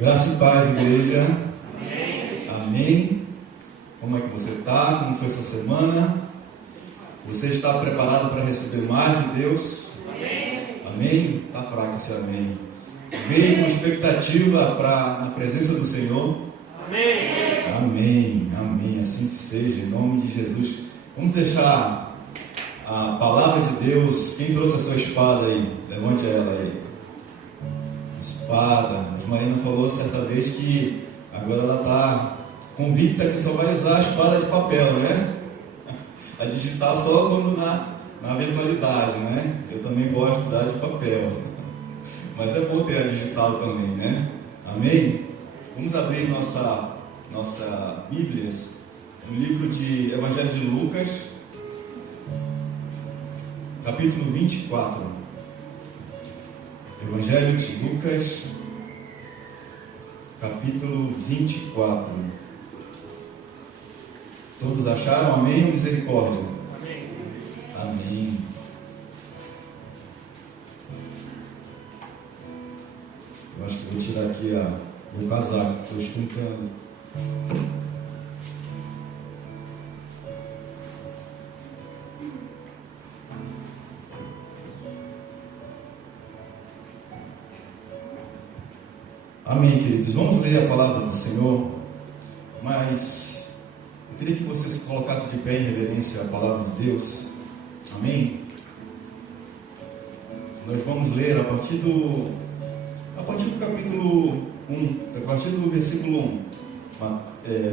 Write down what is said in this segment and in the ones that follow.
Graça e paz, igreja. Amém. Amém. Como é que você está? Como foi essa semana? Você está preparado para receber mais de Deus? Amém. Amém? Está fraco esse amém. Veio com expectativa na presença do Senhor? Amém. Amém. Amém. Assim que seja, em nome de Jesus. Vamos deixar a palavra de Deus. Quem trouxe a sua espada aí? Levante ela aí. Espada. A Marina falou certa vez que agora ela está convicta que só vai usar a espada de papel, né? A digital só quando na eventualidade, né? Eu também gosto da de papel, mas é bom ter a digital também, né? Amém? Vamos abrir nossa Bíblia no livro de Evangelho de Lucas, capítulo 24. Evangelho de Lucas, capítulo 24. Todos acharam? Amém ou misericórdia? Amém. Amém. Eu acho que vou tirar aqui o casaco, estou esquentando. Amém, queridos. Vamos ler a palavra do Senhor, mas eu queria que você se colocasse de pé em reverência à palavra de Deus. Amém? Nós vamos ler a partir do capítulo 1, a partir do versículo 1,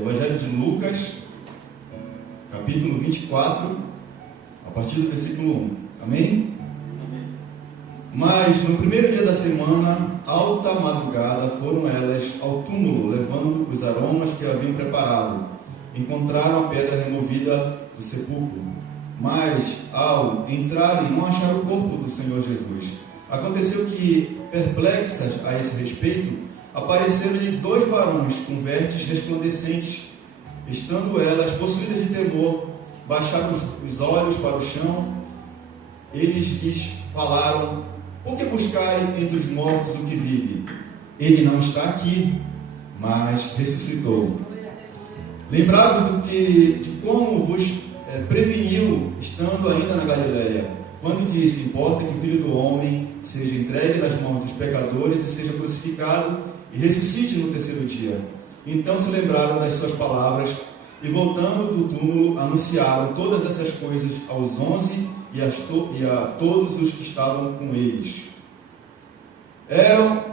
Evangelho de Lucas, capítulo 24, a partir do versículo 1. Amém? Mas no primeiro dia da semana, alta madrugada, foram elas ao túmulo, levando os aromas que haviam preparado. Encontraram a pedra removida do sepulcro, mas ao entrarem não acharam o corpo do Senhor Jesus. Aconteceu que, perplexas a esse respeito, apareceram-lhe 2 varões com vestes resplandecentes. Estando elas possuídas de temor, baixaram os olhos para o chão. Eles lhes falaram: por que buscai entre os mortos o que vive? Ele não está aqui, mas ressuscitou. Lembrados de como vos preveniu, estando ainda na Galileia, quando disse: importa que o Filho do Homem seja entregue nas mãos dos pecadores e seja crucificado e ressuscite no terceiro dia. Então se lembraram das suas palavras e, voltando do túmulo, anunciaram todas essas coisas aos 11 e a todos os que estavam com eles. Eram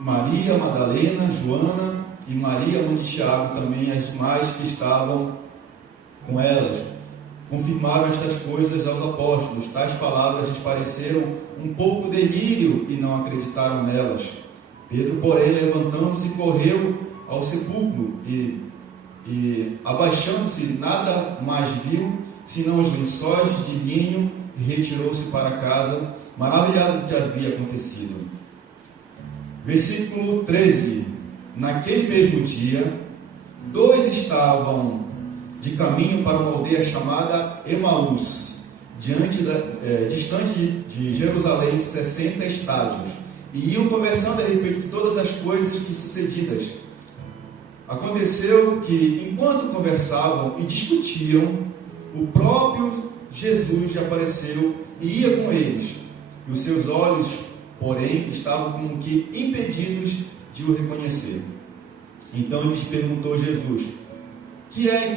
Maria Madalena, Joana e Maria, mãe de Tiago, também as demais que estavam com elas. Confirmaram estas coisas aos apóstolos. Tais palavras lhes pareceram um pouco delírio e não acreditaram nelas. Pedro, porém, levantando-se, correu ao sepulcro e abaixando-se, nada mais viu, senão os lençóis de linho, e retirou-se para casa, maravilhado do que havia acontecido. Versículo 13. Naquele mesmo dia, 2 estavam de caminho para uma aldeia chamada Emaús, distante de Jerusalém 60 estádios, e iam conversando a respeito de todas as coisas que sucedidas. Aconteceu que, enquanto conversavam e discutiam, o próprio Jesus lhe apareceu e ia com eles, e os seus olhos, porém, estavam como que impedidos de o reconhecer. Então lhes perguntou Jesus: que é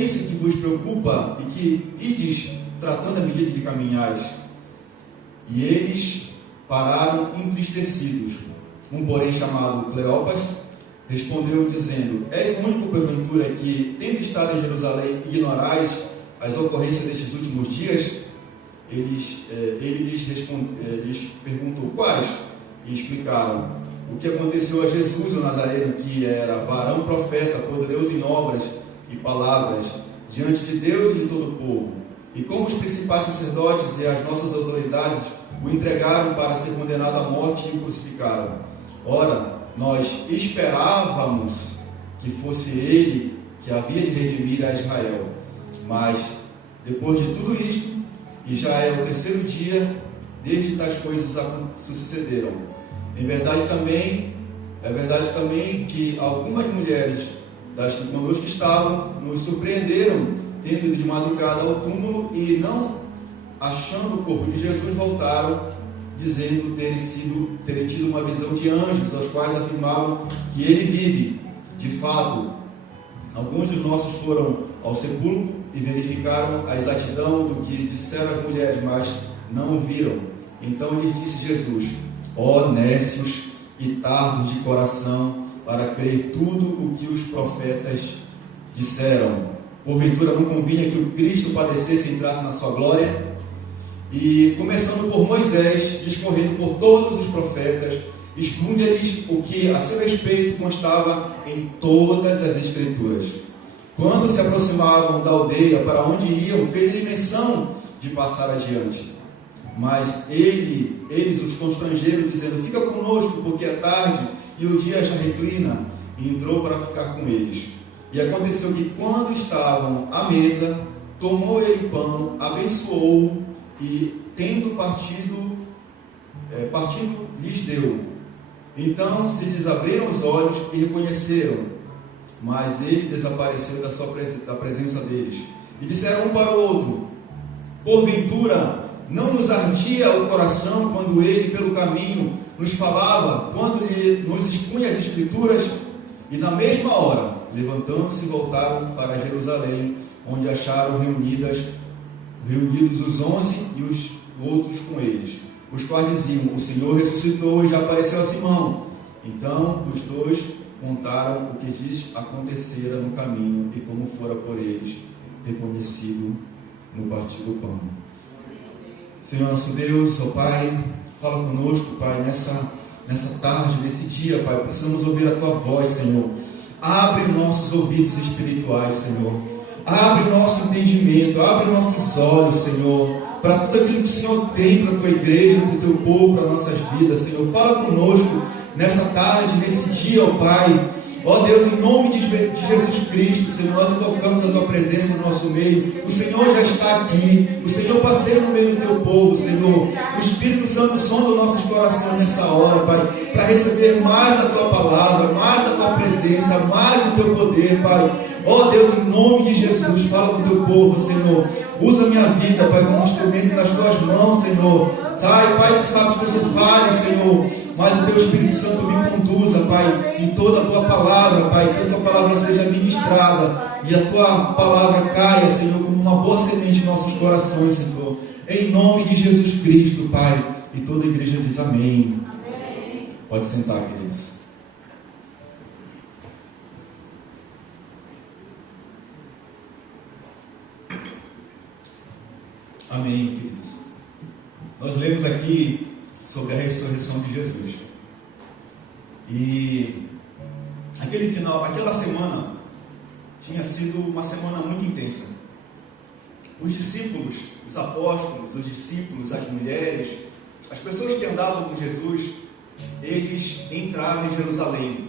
isso que vos preocupa e que ides tratando à medida que caminhais? E eles pararam entristecidos. Um, porém, chamado Cleopas, respondeu dizendo: és o único, porventura, que, tendo estado em Jerusalém, ignorais as ocorrências destes últimos dias? Ele lhes perguntou: quais? E explicaram o que aconteceu a Jesus, o Nazareno, que era varão profeta, poderoso em obras e palavras, diante de Deus e de todo o povo, e como os principais sacerdotes e as nossas autoridades o entregaram para ser condenado à morte e o crucificaram. Ora, nós esperávamos que fosse ele que havia de redimir a Israel. Mas, depois de tudo isto, e já é o terceiro dia desde que tais coisas sucederam. Em verdade também É verdade também que algumas mulheres das que conosco estavam nos surpreenderam, tendo ido de madrugada ao túmulo e não achando o corpo de Jesus, voltaram, dizendo terem tido uma visão de anjos, aos quais afirmavam que ele vive. De fato, alguns dos nossos foram ao sepulcro e verificaram a exatidão do que disseram as mulheres, mas não o viram. Então lhes disse Jesus: ó nécios e tardos de coração, para crer tudo o que os profetas disseram. Porventura não convinha que o Cristo padecesse e entrasse na sua glória? E começando por Moisés, discorrendo por todos os profetas, expunha-lhes o que a seu respeito constava em todas as Escrituras. Quando se aproximavam da aldeia para onde iam, fez-lhe menção de passar adiante. Mas eles os constrangeram, dizendo: fica conosco, porque é tarde e o dia já reclina. E entrou para ficar com eles. E aconteceu que, quando estavam à mesa, tomou ele o pão, abençoou e, tendo partido, lhes deu. Então se lhes abriram os olhos e reconheceram, mas ele desapareceu da presença deles. E disseram um para o outro: porventura não nos ardia o coração quando ele pelo caminho nos falava, quando ele nos expunha as Escrituras? E na mesma hora, levantando-se, voltaram para Jerusalém, onde acharam reunidos os 11 e os outros com eles, os quais diziam: o Senhor ressuscitou e já apareceu a Simão. Então os dois contaram o que lhes acontecera no caminho e como fora por eles reconhecido no partir do pão. Senhor nosso Deus, ó Pai, fala conosco, Pai, nessa tarde, nesse dia, Pai. Precisamos ouvir a Tua voz, Senhor. Abre nossos ouvidos espirituais, Senhor. Abre nosso entendimento, abre nossos olhos, Senhor, para tudo aquilo que o Senhor tem para a Tua igreja, para o Teu povo, para nossas vidas, Senhor. Fala conosco nessa tarde, nesse dia, ó Pai. Ó Deus, em nome de Jesus Cristo, Senhor, nós invocamos a Tua presença no nosso meio. O Senhor já está aqui. O Senhor passeia no meio do Teu povo, Senhor. O Espírito Santo sonda nossos corações nessa hora, Pai, para receber mais da Tua palavra, mais da Tua presença, mais do Teu poder, Pai. Ó Deus, em nome de Jesus, fala com o Teu povo, Senhor. Usa a minha vida, Pai, como instrumento nas Tuas mãos, Senhor. Pai, Tu sabes que eu sou falho, Senhor, mas o Teu Espírito Santo me conduza, Pai, em toda a Tua palavra, Pai, que a Tua palavra seja ministrada e a Tua palavra caia, Senhor, como uma boa semente em nossos corações, Senhor, em nome de Jesus Cristo, Pai. E toda a igreja diz amém. Amém. Pode sentar, queridos. Amém, queridos. Nós lemos aqui sobre a ressurreição de Jesus. E aquela semana tinha sido uma semana muito intensa. Os discípulos, os apóstolos, os discípulos, as mulheres, as pessoas que andavam com Jesus, eles entraram em Jerusalém.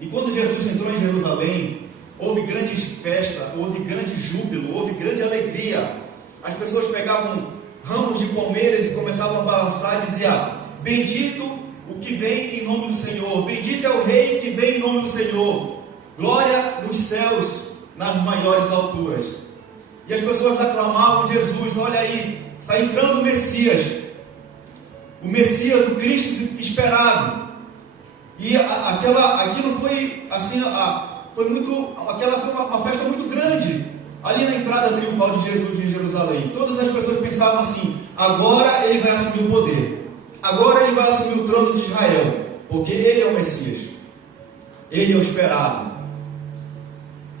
E quando Jesus entrou em Jerusalém, houve grande festa, houve grande júbilo, houve grande alegria. As pessoas pegavam ramos de palmeiras e começavam a balançar e diziam: bendito o que vem em nome do Senhor, bendito é o Rei que vem em nome do Senhor, glória nos céus, nas maiores alturas. E as pessoas aclamavam Jesus: olha aí, está entrando o Messias, o Cristo esperado. E aquilo foi assim, aquela foi uma festa muito grande ali na entrada triunfal de Jesus em Jerusalém. Todas as pessoas pensavam assim: agora ele vai assumir o poder, agora ele vai assumir o trono de Israel, porque ele é o Messias, ele é o esperado.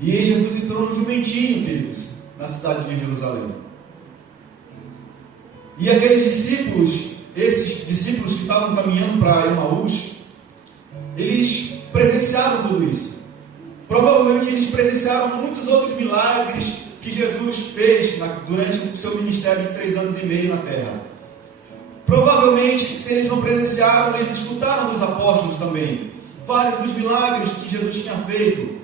E Jesus entrou no jumentinho, queridos, na cidade de Jerusalém. E aqueles discípulos, esses discípulos que estavam caminhando para Emaús, eles presenciaram tudo isso. Provavelmente eles presenciaram muitos outros milagres que Jesus fez durante o seu ministério de 3 anos e meio na terra. Provavelmente, se eles não presenciaram, eles escutaram dos apóstolos também vários dos milagres que Jesus tinha feito.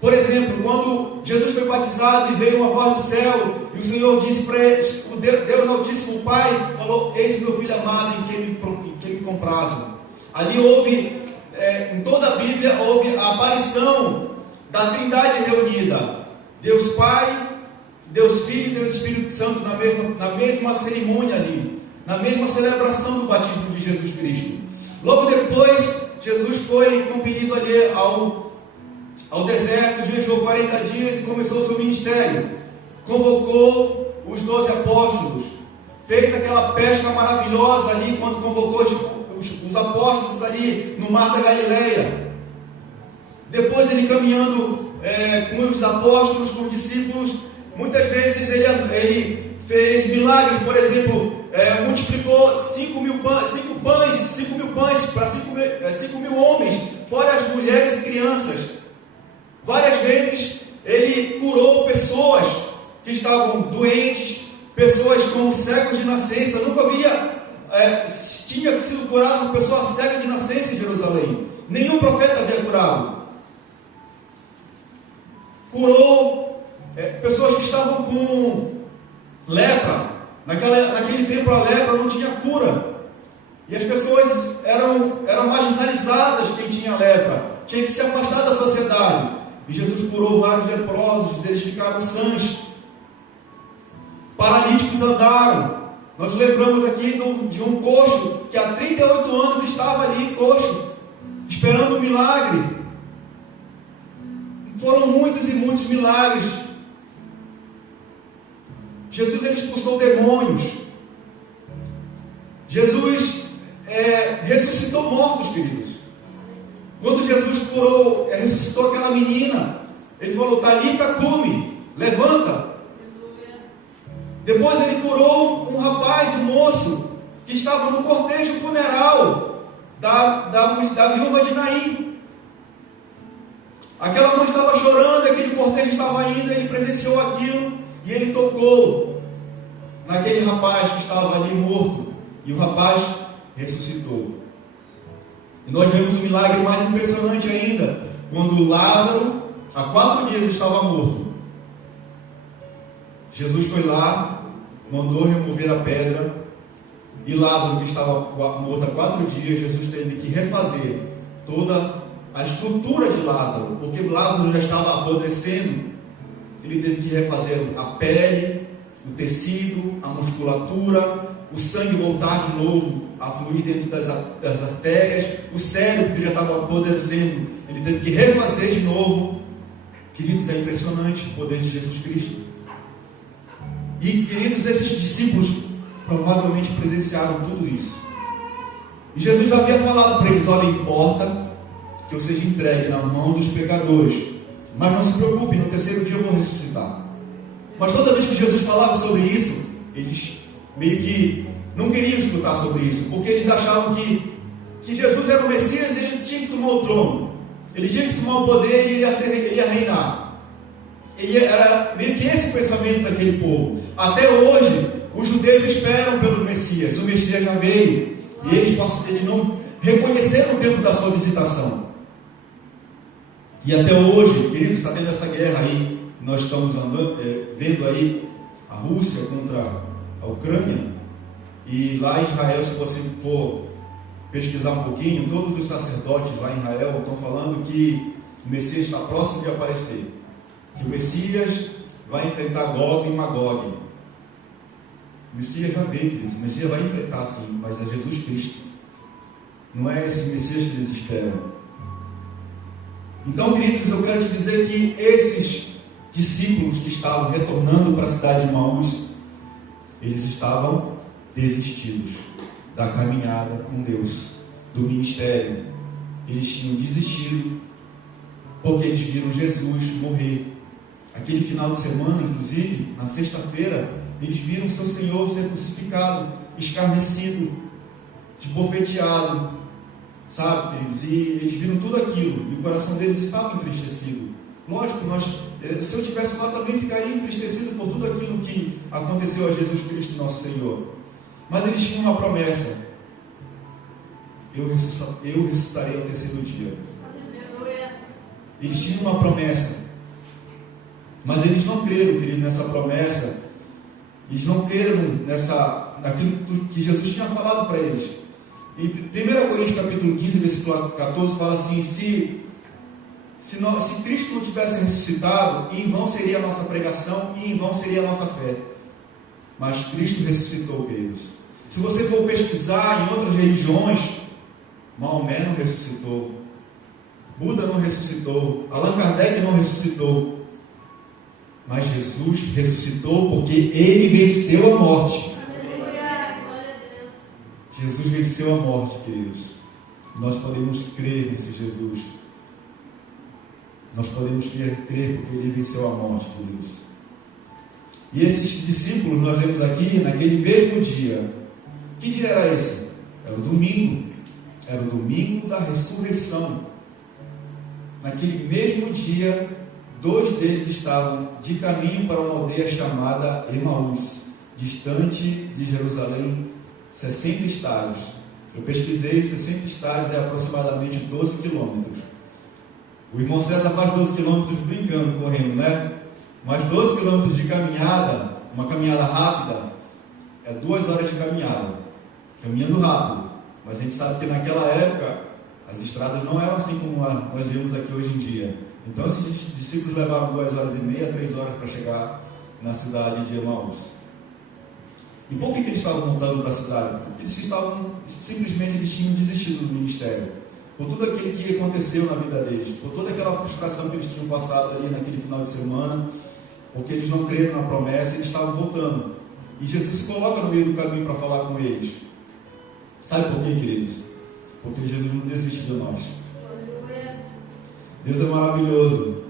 Por exemplo, quando Jesus foi batizado e veio uma voz do céu, e o Senhor disse para eles, o Deus Altíssimo, o Pai, falou: eis meu filho amado em quem me comprazo. Ali houve aparição da Trindade reunida, Deus Pai, Deus Filho e Deus Espírito Santo na mesma cerimônia ali, na mesma celebração do batismo de Jesus Cristo. Logo depois, Jesus foi compelido ali ao deserto, jejuou 40 dias e começou o seu ministério. Convocou os 12 apóstolos, fez aquela pesca maravilhosa ali, quando convocou os apóstolos ali no mar da Galileia. Depois ele caminhando com os apóstolos, com os discípulos, muitas vezes ele fez milagres. Por exemplo, multiplicou 5 mil pães para 5 mil homens, fora as mulheres e crianças. Várias vezes ele curou pessoas que estavam doentes, pessoas com cegos de nascença. Nunca tinha sido curado uma pessoa cega de nascença em Jerusalém. Nenhum profeta havia curado. Curou pessoas que estavam com lepra. Naquele tempo a lepra não tinha cura. E as pessoas eram marginalizadas. Quem tinha lepra tinha que se afastar da sociedade. E Jesus curou vários leprosos, eles ficaram sãs. Paralíticos andaram. Nós lembramos aqui de um coxo que há 38 anos estava ali, coxo, esperando um milagre. Foram muitos e muitos milagres. Jesus expulsou demônios. Jesus ressuscitou mortos, queridos. Quando Jesus ressuscitou aquela menina, ele falou: Talita cumi, levanta. Depois ele curou um rapaz, um moço, que estava no cortejo funeral da viúva de Naim. Aquela mãe estava chorando, aquele cortejo estava indo, ele presenciou aquilo e ele tocou naquele rapaz que estava ali morto, e o rapaz ressuscitou. E nós vemos um milagre mais impressionante ainda, quando Lázaro, há 4 dias, estava morto. Jesus foi lá, mandou remover a pedra, e Lázaro, que estava morto há 4 dias, Jesus teve que refazer toda a estrutura de Lázaro, porque Lázaro já estava apodrecendo. Ele teve que refazer a pele, o tecido, a musculatura, o sangue voltar de novo a fluir dentro das artérias, o cérebro que já estava apodrecendo, ele teve que refazer de novo. Queridos, é impressionante o poder de Jesus Cristo. E, queridos, esses discípulos provavelmente presenciaram tudo isso. E Jesus já havia falado para eles: olha, importa que eu seja entregue na mão dos pecadores, mas não se preocupe, no 3º dia eu vou ressuscitar. Mas toda vez que Jesus falava sobre isso, eles meio que não queriam escutar sobre isso, porque eles achavam que Jesus era o Messias e ele tinha que tomar o trono, ele tinha que tomar o poder e ele ia reinar. Era meio que esse o pensamento daquele povo. Até hoje, os judeus esperam pelo Messias. O Messias já veio e eles não reconheceram o tempo da sua visitação. E até hoje, queridos, está tendo essa guerra aí. Nós estamos vendo aí a Rússia contra a Ucrânia. E lá em Israel, se você for pesquisar um pouquinho, todos os sacerdotes lá em Israel estão falando que o Messias está próximo de aparecer, que o Messias vai enfrentar Gog e Magog. O Messias já veio, queridos. O Messias vai enfrentar sim, mas é Jesus Cristo. Não é esse Messias que eles esperam. Então, queridos, eu quero te dizer que esses discípulos que estavam retornando para a cidade de Emaús, eles estavam desistidos da caminhada com Deus, do ministério. Eles tinham desistido porque eles viram Jesus morrer. Aquele final de semana, inclusive, na sexta-feira, eles viram seu Senhor ser crucificado, escarnecido, esbofeteado, sabe, queridos? E eles viram tudo aquilo, e o coração deles estava entristecido. Lógico, se eu estivesse lá também ficaria entristecido por tudo aquilo que aconteceu a Jesus Cristo, nosso Senhor. Mas eles tinham uma promessa: eu ressuscitarei ao 3º dia. Eles tinham uma promessa, mas eles não creram, querido, nessa promessa. Eles não creram naquilo que Jesus tinha falado para eles. Em 1 Coríntios capítulo 15, versículo 14, fala assim: Se Cristo não tivesse ressuscitado, em vão seria a nossa pregação e em vão seria a nossa fé. Mas Cristo ressuscitou, queridos. Se você for pesquisar em outras religiões, Maomé não ressuscitou, Buda não ressuscitou, Allan Kardec não ressuscitou, mas Jesus ressuscitou porque Ele venceu a morte. Jesus venceu a morte, queridos. Nós podemos crer nesse Jesus. Nós podemos crer porque Ele venceu a morte, queridos. E esses discípulos, nós vemos aqui, naquele mesmo dia. Que dia era esse? Era o domingo. Era o domingo da ressurreição. Naquele mesmo dia, 2 deles estavam de caminho para uma aldeia chamada Emaús, distante de Jerusalém, 60 estádios. Eu pesquisei, 60 estádios é aproximadamente 12 quilômetros. O irmão César faz 12 quilômetros brincando, correndo, né? Mas 12 quilômetros de caminhada, uma caminhada rápida, é 2 horas de caminhada, caminhando rápido. Mas a gente sabe que naquela época, as estradas não eram assim como nós vemos aqui hoje em dia. Então esses discípulos levaram 2 horas e meia, 3 horas para chegar na cidade de Emaús. E por que eles estavam voltando para a cidade? Porque eles tinham desistido do ministério. Por tudo aquilo que aconteceu na vida deles, por toda aquela frustração que eles tinham passado ali naquele final de semana, porque eles não creram na promessa, eles estavam voltando. E Jesus se coloca no meio do caminho para falar com eles. Sabe por quê, queridos? Porque Jesus não desiste de nós. Deus é maravilhoso.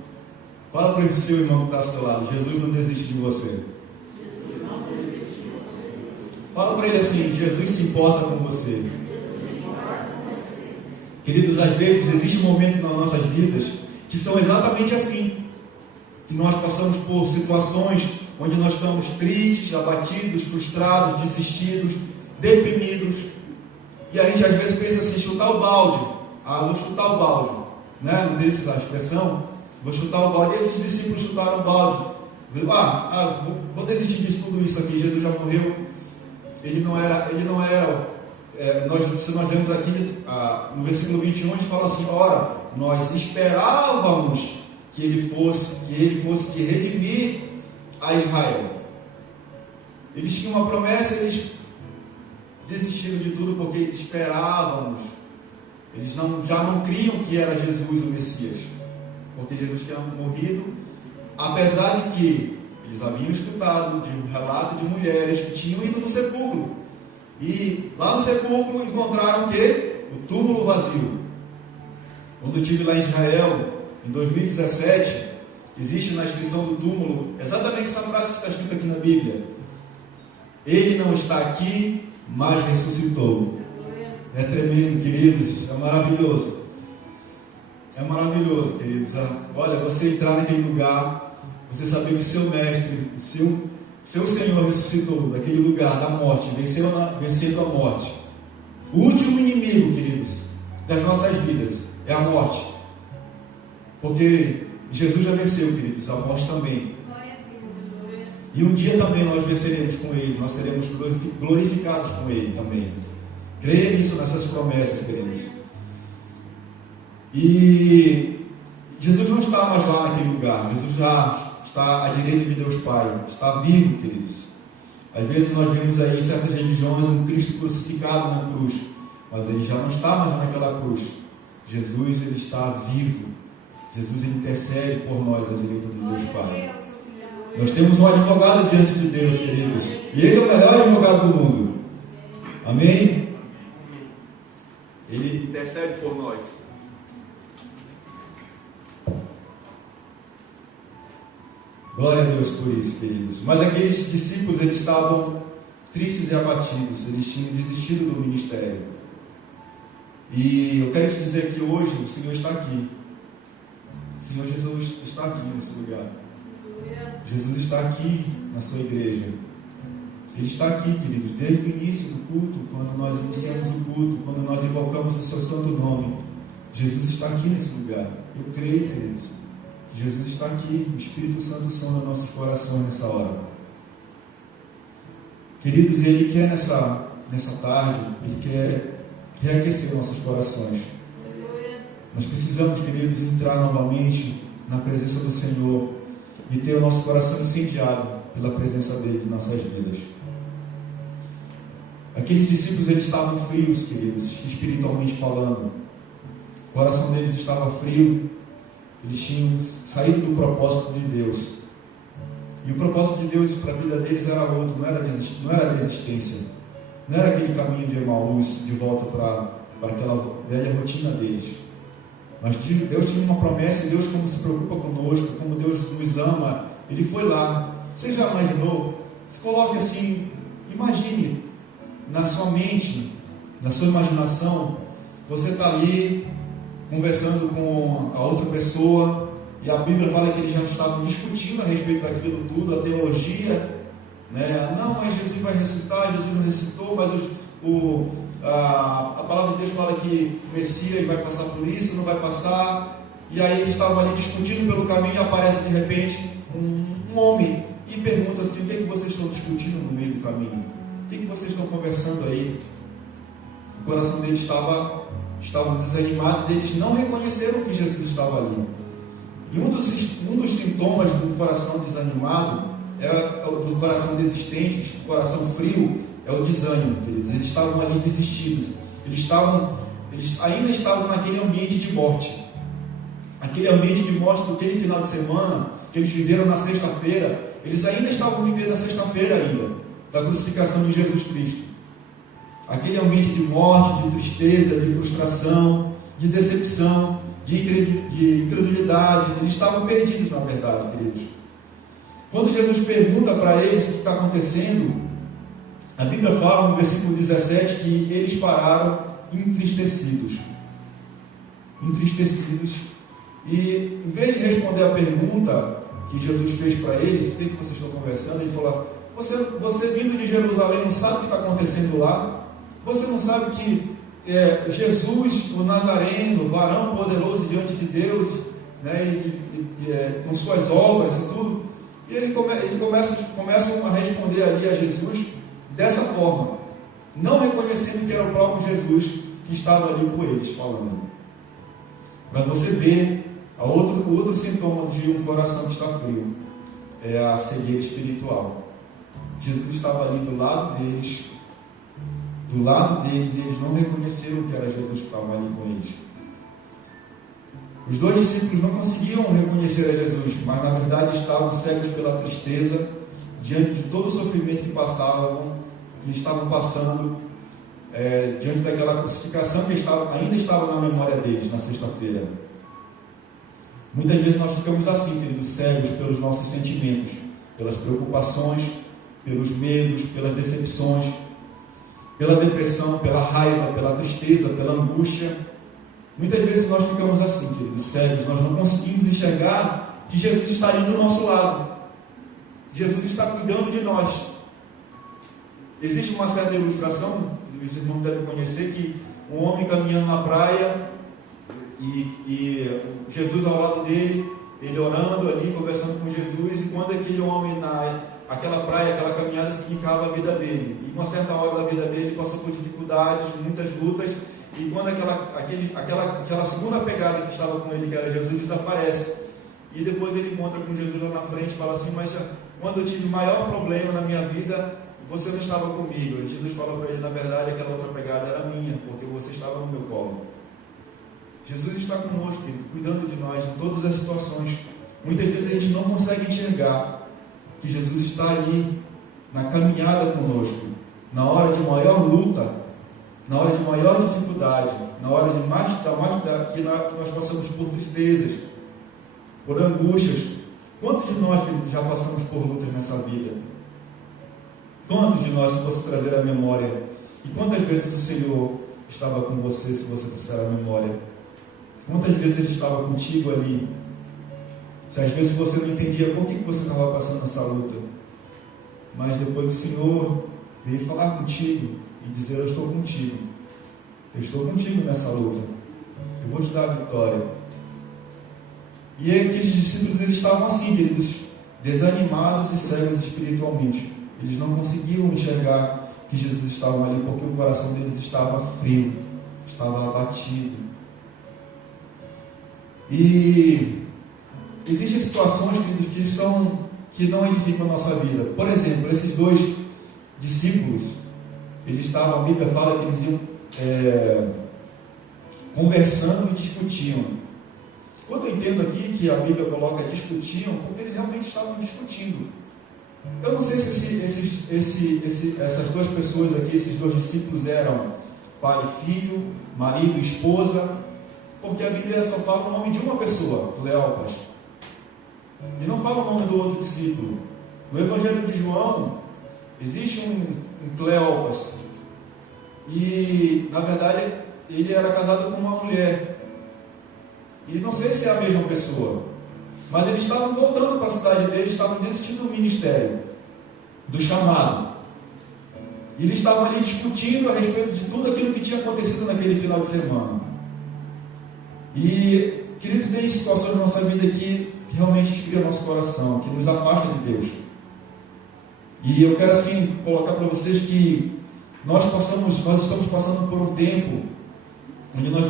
Fala para o seu irmão que está ao seu lado: Jesus não desiste de você. Fala para ele assim: Jesus se importa com você. Queridos, às vezes existe um momento nas nossas vidas que são exatamente assim, que nós passamos por situações onde nós estamos tristes, abatidos, frustrados, desistidos, deprimidos, e a gente às vezes pensa assim: chutar o balde. Vou chutar o balde, né? Não tem essa expressão? Vou chutar o balde. E esses discípulos chutaram o balde. Vou desistir disso, tudo isso aqui. Jesus já morreu. Ele não era. Se nós vemos aqui no versículo 21, a gente fala assim: ora, nós esperávamos que ele fosse que redimir a Israel. Eles tinham uma promessa, eles desistiram de tudo porque esperávamos. Eles já não criam que era Jesus o Messias, porque Jesus tinha morrido, apesar de que eles haviam escutado de um relato de mulheres que tinham ido no sepulcro. E lá no sepulcro encontraram o quê? O túmulo vazio. Quando eu estive lá em Israel, em 2017, existe na inscrição do túmulo exatamente essa frase que está escrita aqui na Bíblia: Ele não está aqui, mas ressuscitou. É tremendo, queridos. É maravilhoso. É maravilhoso, queridos. Olha, você entrar naquele lugar, você saber que seu mestre, seu Senhor ressuscitou daquele lugar da morte, vencendo a morte. O último inimigo, queridos, das nossas vidas é a morte. Porque Jesus já venceu, queridos, a morte também. E um dia também nós venceremos com Ele, nós seremos glorificados com Ele também. Creia nisso, nessas promessas, queridos. E Jesus não está mais lá naquele lugar. Jesus já está à direita de Deus Pai, está vivo, queridos. Às vezes nós vemos aí em certas religiões um Cristo crucificado na cruz, mas Ele já não está mais naquela cruz. Jesus, Ele está vivo. Jesus, Ele intercede por nós à direita de Deus Pai. Nós temos um advogado diante de Deus, queridos, e Ele é o melhor advogado do mundo. Amém? Ele intercede por nós. Glória a Deus por isso, queridos. Mas aqueles discípulos, eles estavam tristes e abatidos. Eles tinham desistido do ministério. E eu quero te dizer que hoje o Senhor está aqui. O Senhor Jesus está aqui nesse lugar. Jesus está aqui na sua igreja. Ele está aqui, queridos, desde o início do culto, quando nós iniciamos o culto, quando nós invocamos o seu santo nome. Jesus está aqui nesse lugar. Eu creio, queridos, que Jesus está aqui. O Espírito Santo sonda nossos corações nessa hora. Queridos, Ele quer nessa tarde, Ele quer reaquecer nossos corações. Nós precisamos, queridos, entrar novamente na presença do Senhor e ter o nosso coração incendiado pela presença dele em nossas vidas. Aqueles discípulos, eles estavam frios, queridos, espiritualmente falando. O coração deles estava frio. Eles tinham saído do propósito de Deus. E o propósito de Deus para a vida deles era outro, não era desistência. Não era aquele caminho de Emaús, de volta para aquela velha rotina deles. Mas Deus tinha uma promessa, e Deus, como se preocupa conosco, como Deus nos ama, Ele foi lá. Você já imaginou? Se coloque assim, imagine na sua mente, na sua imaginação, você está ali conversando com a outra pessoa, e a Bíblia fala que eles já estavam discutindo a respeito daquilo tudo, a teologia, né? Não, mas Jesus vai ressuscitar, Jesus não ressuscitou, mas a palavra de Deus fala que o Messias vai passar por isso, não vai passar. E aí eles estavam ali discutindo pelo caminho, e aparece de repente um homem e pergunta assim: o que é que vocês estão discutindo no meio do caminho? O que é que vocês estão conversando aí? O coração deles estavam desanimados, e eles não reconheceram que Jesus estava ali. E um dos sintomas do coração desanimado, do coração desistente, do coração frio, é o desânimo, queridos. Eles estavam ali desistidos. Eles ainda estavam naquele ambiente de morte. Aquele ambiente de morte daquele final de semana que eles viveram na sexta-feira. Eles ainda estavam vivendo na sexta-feira ainda, da crucificação de Jesus Cristo. Aquele ambiente de morte, de tristeza, de frustração, de decepção, de incredulidade. Eles estavam perdidos, na verdade, queridos. Quando Jesus pergunta para eles o que está acontecendo, a Bíblia fala no versículo 17 que eles pararam entristecidos. E em vez de responder a pergunta que Jesus fez para eles, o que vocês estão conversando, ele falou: você vindo de Jerusalém não sabe o que está acontecendo lá? Você não sabe que Jesus, o Nazareno, varão poderoso diante de Deus, né, com suas obras e tudo? E ele começa a responder ali a Jesus dessa forma, não reconhecendo que era o próprio Jesus que estava ali com eles falando. Para você ver, o outro sintoma de um coração que está frio é a cegueira espiritual. Jesus estava ali do lado deles, e eles não reconheceram que era Jesus que estava ali com eles. Os dois discípulos não conseguiam reconhecer a Jesus, mas na verdade estavam cegos pela tristeza, diante de todo o sofrimento que estavam passando, diante daquela crucificação que ainda estava na memória deles, na sexta-feira. Muitas vezes nós ficamos assim, queridos, cegos pelos nossos sentimentos, pelas preocupações, pelos medos, pelas decepções, pela depressão, pela raiva, pela tristeza, pela angústia. Muitas vezes nós ficamos assim, queridos, cegos, nós não conseguimos enxergar que Jesus está ali do nosso lado. Jesus está cuidando de nós. Existe uma certa ilustração, os irmãos devem conhecer, que um homem caminhando na praia e Jesus ao lado dele, ele orando ali, conversando com Jesus, e quando aquele homem aquela praia, aquela caminhada significava a vida dele, e uma certa hora da vida dele ele passou por dificuldades, muitas lutas, e quando aquela segunda pegada que estava com ele, que era Jesus, desaparece, e depois ele encontra com Jesus lá na frente e fala assim: mas quando eu tive o maior problema na minha vida, você não estava comigo. E Jesus fala para ele: na verdade aquela outra pegada era minha, porque você estava no meu colo. Jesus está conosco, cuidando de nós em todas as situações. Muitas vezes a gente não consegue enxergar que Jesus está ali na caminhada conosco, na hora de maior luta, na hora de maior dificuldade, na hora de que nós passamos por tristezas, por angústias. Quantos de nós já passamos por lutas nessa vida? Quantos de nós, se você trazer a memória, e quantas vezes o Senhor estava com você, se você trouxer a memória? Quantas vezes Ele estava contigo ali? Se às vezes você não entendia por que você estava passando essa luta, mas depois o Senhor veio falar contigo e dizer: eu estou contigo nessa luta, eu vou te dar a vitória. E aqueles discípulos, eles estavam assim, queridos, desanimados e cegos espiritualmente. Eles não conseguiam enxergar que Jesus estava ali, porque o coração deles estava frio, estava abatido. E existem situações que não edificam a nossa vida. Por exemplo, esses dois discípulos, a Bíblia fala que eles iam conversando e discutiam. Quando eu entendo aqui que a Bíblia coloca discutiam, porque eles realmente estavam discutindo. Eu não sei se essas duas pessoas aqui, esses dois discípulos eram pai e filho, marido e esposa, porque a Bíblia só fala o nome de uma pessoa, Cleopas, e não fala o nome do outro discípulo. No Evangelho de João existe um Cleopas, e na verdade ele era casado com uma mulher, e não sei se é a mesma pessoa, mas eles estavam voltando para a cidade deles, estavam desistindo do ministério, do chamado, e eles estavam ali discutindo a respeito de tudo aquilo que tinha acontecido naquele final de semana. E, queridos, tem situações na nossa vida que realmente esfriam o nosso coração, que nos afasta de Deus. E eu quero assim colocar para vocês que nós estamos passando por um tempo onde nós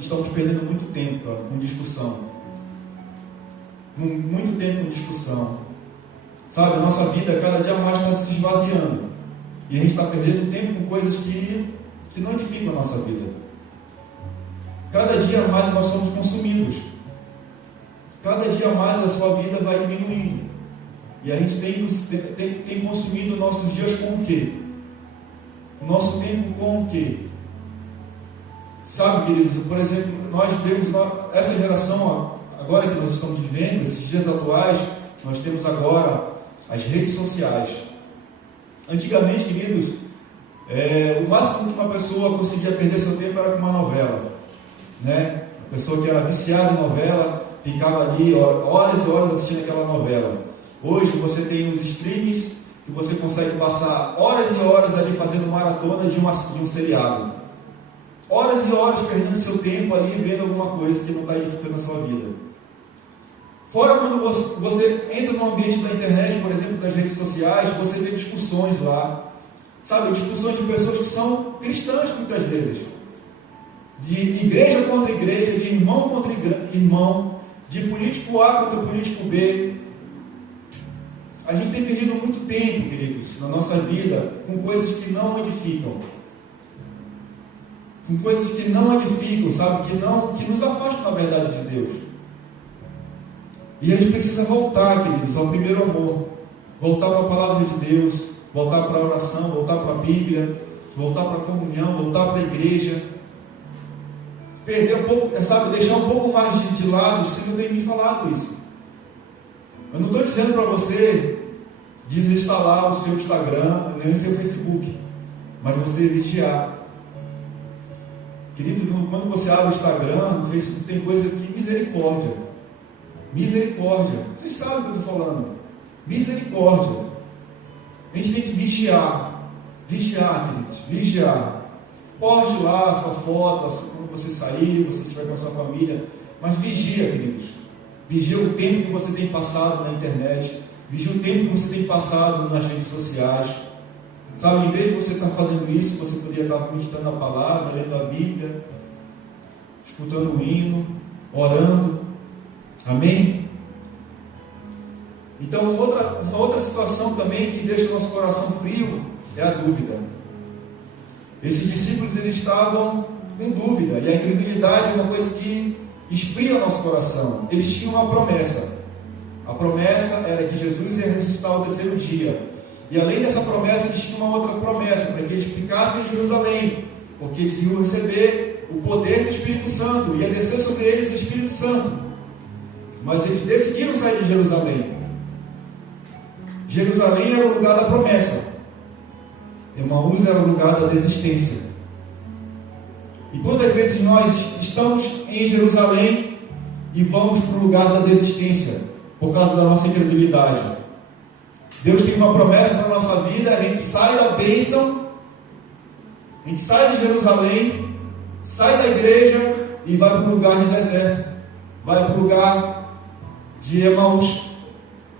estamos perdendo muito tempo com discussão. Muito tempo com discussão. Sabe, a nossa vida cada dia mais está se esvaziando. E a gente está perdendo tempo com coisas que não edificam a nossa vida. Cada dia mais nós somos consumidos. Cada dia mais a sua vida vai diminuindo. E a gente tem consumido nossos dias com o quê? Nosso tempo com o quê? Sabe, queridos, por exemplo, nós vemos essa geração agora que nós estamos vivendo, esses dias atuais, nós temos agora as redes sociais. Antigamente, queridos, o máximo que uma pessoa conseguia perder seu tempo era com uma novela, né? A pessoa que era viciada em novela ficava ali horas e horas assistindo aquela novela. Hoje você tem os streams que você consegue passar horas e horas ali fazendo maratona de um seriado. Horas e horas perdendo seu tempo ali vendo alguma coisa que não está edificando a sua vida. Fora quando você entra no ambiente da internet, por exemplo, das redes sociais, você vê discussões lá. Sabe, discussões de pessoas que são cristãs muitas vezes. De igreja contra igreja, de irmão contra irmão, de político A contra político B. A gente tem perdido muito tempo, queridos, na nossa vida com coisas que não edificam. Com coisas que não edificam, sabe? Que nos afastam da verdade de Deus. E a gente precisa voltar, queridos, ao primeiro amor. Voltar para a palavra de Deus, voltar para a oração, voltar para a Bíblia, voltar para a comunhão, voltar para a igreja. Perder um pouco, sabe? Deixar um pouco mais de lado. O Senhor tem me falado isso. Eu não estou dizendo para você desinstalar o seu Instagram, nem o seu Facebook, mas você vigiar. Querido, quando você abre o Instagram, no Facebook, tem coisa que misericórdia. Misericórdia. Vocês sabem o que eu estou falando. Misericórdia. A gente tem que vigiar. Vigiar, queridos. Vigiar. Poste lá a sua foto, quando você sair, você estiver com a sua família. Mas vigia, queridos. Vigia o tempo que você tem passado na internet. Vigia o tempo que você tem passado nas redes sociais. Sabe, em vez de você estar fazendo isso, você poderia estar meditando a palavra, lendo a Bíblia, escutando o hino, orando. Amém? Então, uma outra situação também que deixa o nosso coração frio é a dúvida. Esses discípulos, eles estavam com dúvida, e a incredulidade é uma coisa que esfria o nosso coração. Eles tinham uma promessa. A promessa era que Jesus ia ressuscitar ao terceiro dia. E além dessa promessa, eles tinham uma outra promessa, para que eles ficassem em Jerusalém, porque eles iam receber o poder do Espírito Santo, ia descer sobre eles o Espírito Santo. Mas eles decidiram sair de Jerusalém. Jerusalém era o lugar da promessa. Emaús era o lugar da desistência. E quantas vezes nós estamos em Jerusalém e vamos para o lugar da desistência, por causa da nossa incredulidade? Deus tem uma promessa para a nossa vida, a gente sai da bênção, a gente sai de Jerusalém, sai da igreja e vai para o lugar de deserto, vai para o lugar de Emaús,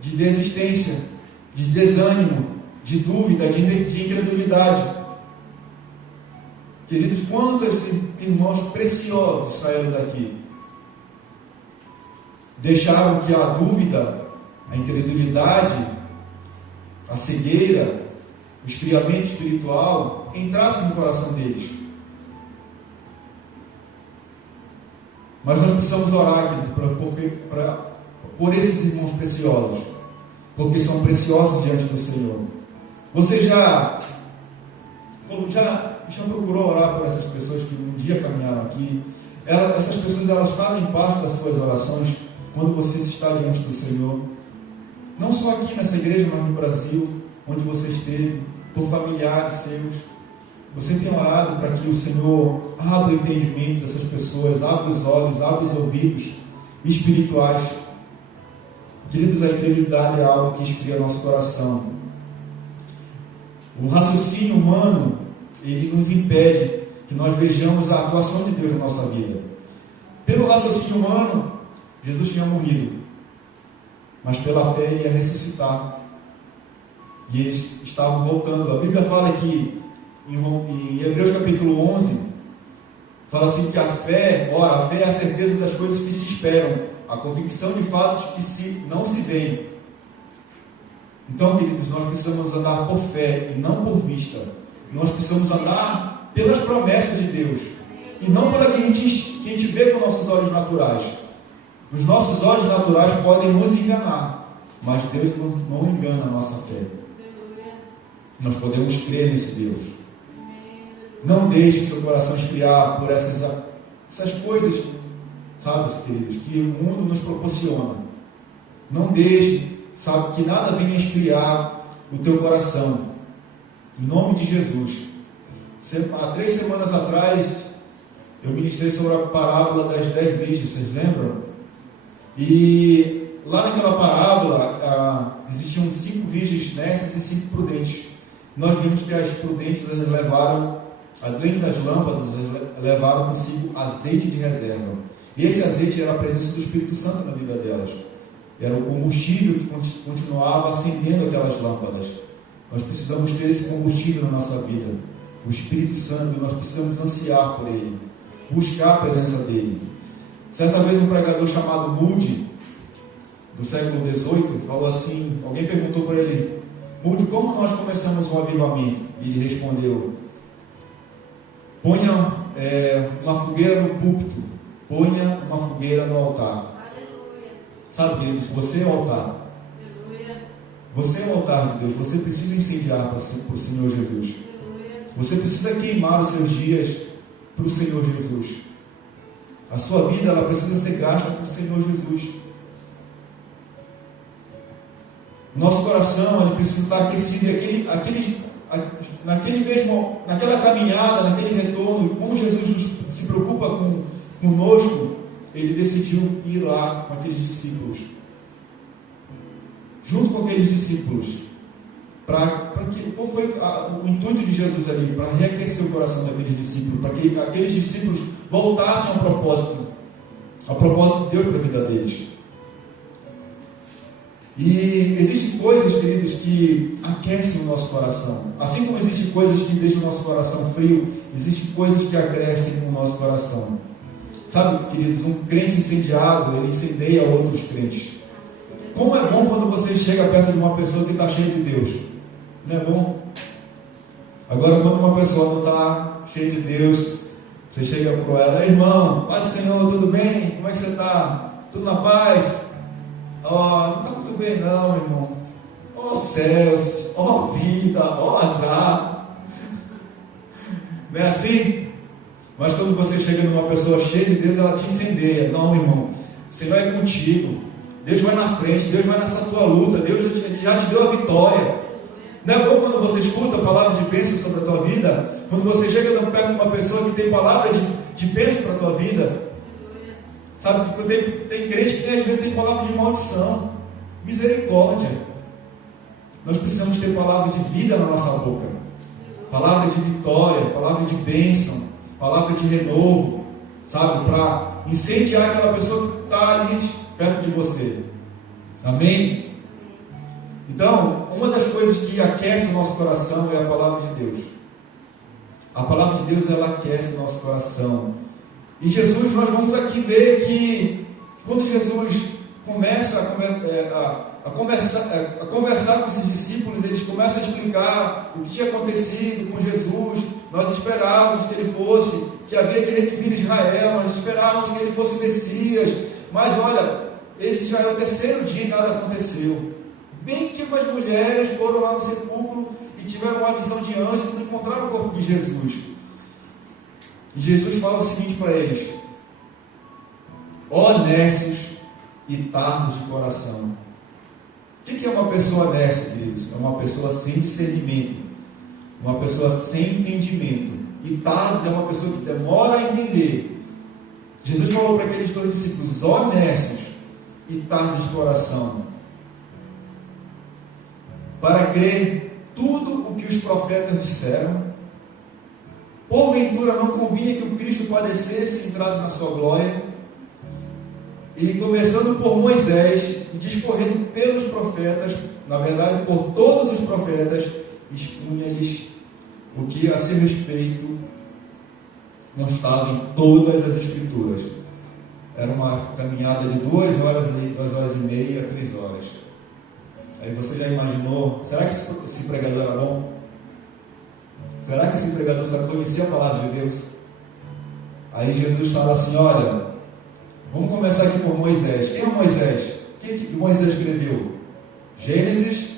de desistência, de desânimo, de dúvida, de incredulidade. Queridos, quantos irmãos preciosos saíram daqui? deixaram que a dúvida, a incredulidade, a cegueira, o esfriamento espiritual entrasse no coração deles. Mas nós precisamos orar, querido, por esses irmãos preciosos, porque são preciosos diante do Senhor. Você já procurou orar por essas pessoas que um dia caminharam aqui? Essas pessoas, elas fazem parte das suas orações quando você está diante do Senhor. Não só aqui nessa igreja, mas no Brasil, onde você esteve, por familiares seus. Você tem orado para que o Senhor abra o entendimento dessas pessoas, abra os olhos, abra os ouvidos espirituais. Queridos, a incredulidade é algo que esfria nosso coração. O raciocínio humano, ele nos impede que nós vejamos a atuação de Deus na nossa vida. Pelo raciocínio humano, Jesus tinha morrido, mas pela fé ele ia ressuscitar, e eles estavam voltando. A Bíblia fala que em Hebreus capítulo 11 fala assim que a fé é a certeza das coisas que se esperam, a convicção de fatos que não se veem. Então, queridos, nós precisamos andar por fé e não por vista. Nós precisamos andar pelas promessas de Deus e não pela que a gente vê com nossos olhos naturais. Os nossos olhos naturais podem nos enganar, mas Deus não engana a nossa fé. Nós podemos crer nesse Deus. Não deixe seu coração esfriar por essas coisas, sabe, queridos, que o mundo nos proporciona. Não deixe, sabe, que nada venha esfriar o teu coração. Em nome de Jesus. Há 3 semanas atrás, eu ministrei sobre a parábola das 10 virgens, vocês lembram? E lá naquela parábola, existiam 5 virgens nécias e 5 prudentes. Nós vimos que as prudentes levaram, além das lâmpadas, levaram consigo azeite de reserva. E esse azeite era a presença do Espírito Santo na vida delas. Era o combustível que continuava acendendo aquelas lâmpadas. Nós precisamos ter esse combustível na nossa vida. O Espírito Santo, nós precisamos ansiar por ele, buscar a presença dele. Certa vez um pregador chamado Moody, do século XVIII, falou assim, alguém perguntou para ele: Moody, como nós começamos um avivamento? E ele respondeu: ponha uma fogueira no púlpito, ponha uma fogueira no altar. Aleluia. Sabe, queridos, você é o altar. Aleluia. Você é o altar de Deus. Você precisa incendiar para o Senhor Jesus. Aleluia. Você precisa queimar os seus dias para o Senhor Jesus. A sua vida, ela precisa ser gasta para o Senhor Jesus. Nosso coração, ele precisa estar aquecido. E naquela caminhada, naquele retorno, como Jesus se preocupa conosco, ele decidiu ir lá com aqueles discípulos, junto com aqueles discípulos, qual foi o intuito de Jesus ali? Para reaquecer o coração daqueles discípulos, para que aqueles discípulos voltassem ao propósito de Deus para a vida deles. E existem coisas, queridos, que aquecem o nosso coração. Assim como existem coisas que deixam o nosso coração frio, existem coisas que aquecem o nosso coração. Sabe, queridos, um crente incendiado, ele incendeia outros crentes. Como é bom quando você chega perto de uma pessoa que está cheia de Deus. Não é bom? Agora, quando uma pessoa não está cheia de Deus, você chega para ela: irmão, paz do Senhor, tudo bem? Como é que você está? Tudo na paz? Não está muito bem não, irmão. Céus, vida, azar. Não é assim? Mas quando você chega numa pessoa cheia de Deus, ela te incendeia. Não, irmão, o Senhor é contigo. Deus vai na frente, Deus vai nessa tua luta, Deus já te deu a vitória. Não é bom quando você escuta a palavra de bênção sobre a tua vida? Quando você chega perto de uma pessoa que tem palavra de bênção para a tua vida? Sabe, tem crente que às vezes tem palavra de maldição. Misericórdia. Nós precisamos ter palavra de vida na nossa boca, palavra de vitória, palavra de bênção, palavra de renovo, sabe, para incendiar aquela pessoa que está ali perto de você. Amém? Então, uma das coisas que aquece o nosso coração é a palavra de Deus. A palavra de Deus, ela aquece o nosso coração. E Jesus, nós vamos aqui ver que quando Jesus começa a conversar com esses discípulos. Eles começam a explicar o que tinha acontecido com Jesus. Nós esperávamos que ele fosse, que havia que redimir Israel, nós esperávamos que ele fosse Messias, mas olha, esse já é o terceiro dia e nada aconteceu. Bem que umas mulheres foram lá no sepulcro e tiveram uma visão de anjos e não encontraram o corpo de Jesus. E Jesus fala o seguinte para eles: honestos e tardos de coração. O que é uma pessoa honesta, queridos? É uma pessoa sem discernimento, uma pessoa sem entendimento. E tardos é uma pessoa que demora a entender. Jesus falou para aqueles dois discípulos: honestos e tardos de coração, para crer tudo o que os profetas disseram. Porventura não convinha que o Cristo padecesse e entrasse na sua glória? E começando por Moisés, discorrendo pelos profetas, na verdade por todos os profetas, expunha-lhes o que a seu respeito constava em todas as Escrituras. Era uma caminhada de 2 horas e meia, 3 horas. Aí você já imaginou, será que esse pregador era bom? Será que esse pregador só conhecia a palavra de Deus? Aí Jesus fala assim: olha, vamos começar aqui por Moisés. Quem é Moisés? Quem que Moisés escreveu? Gênesis,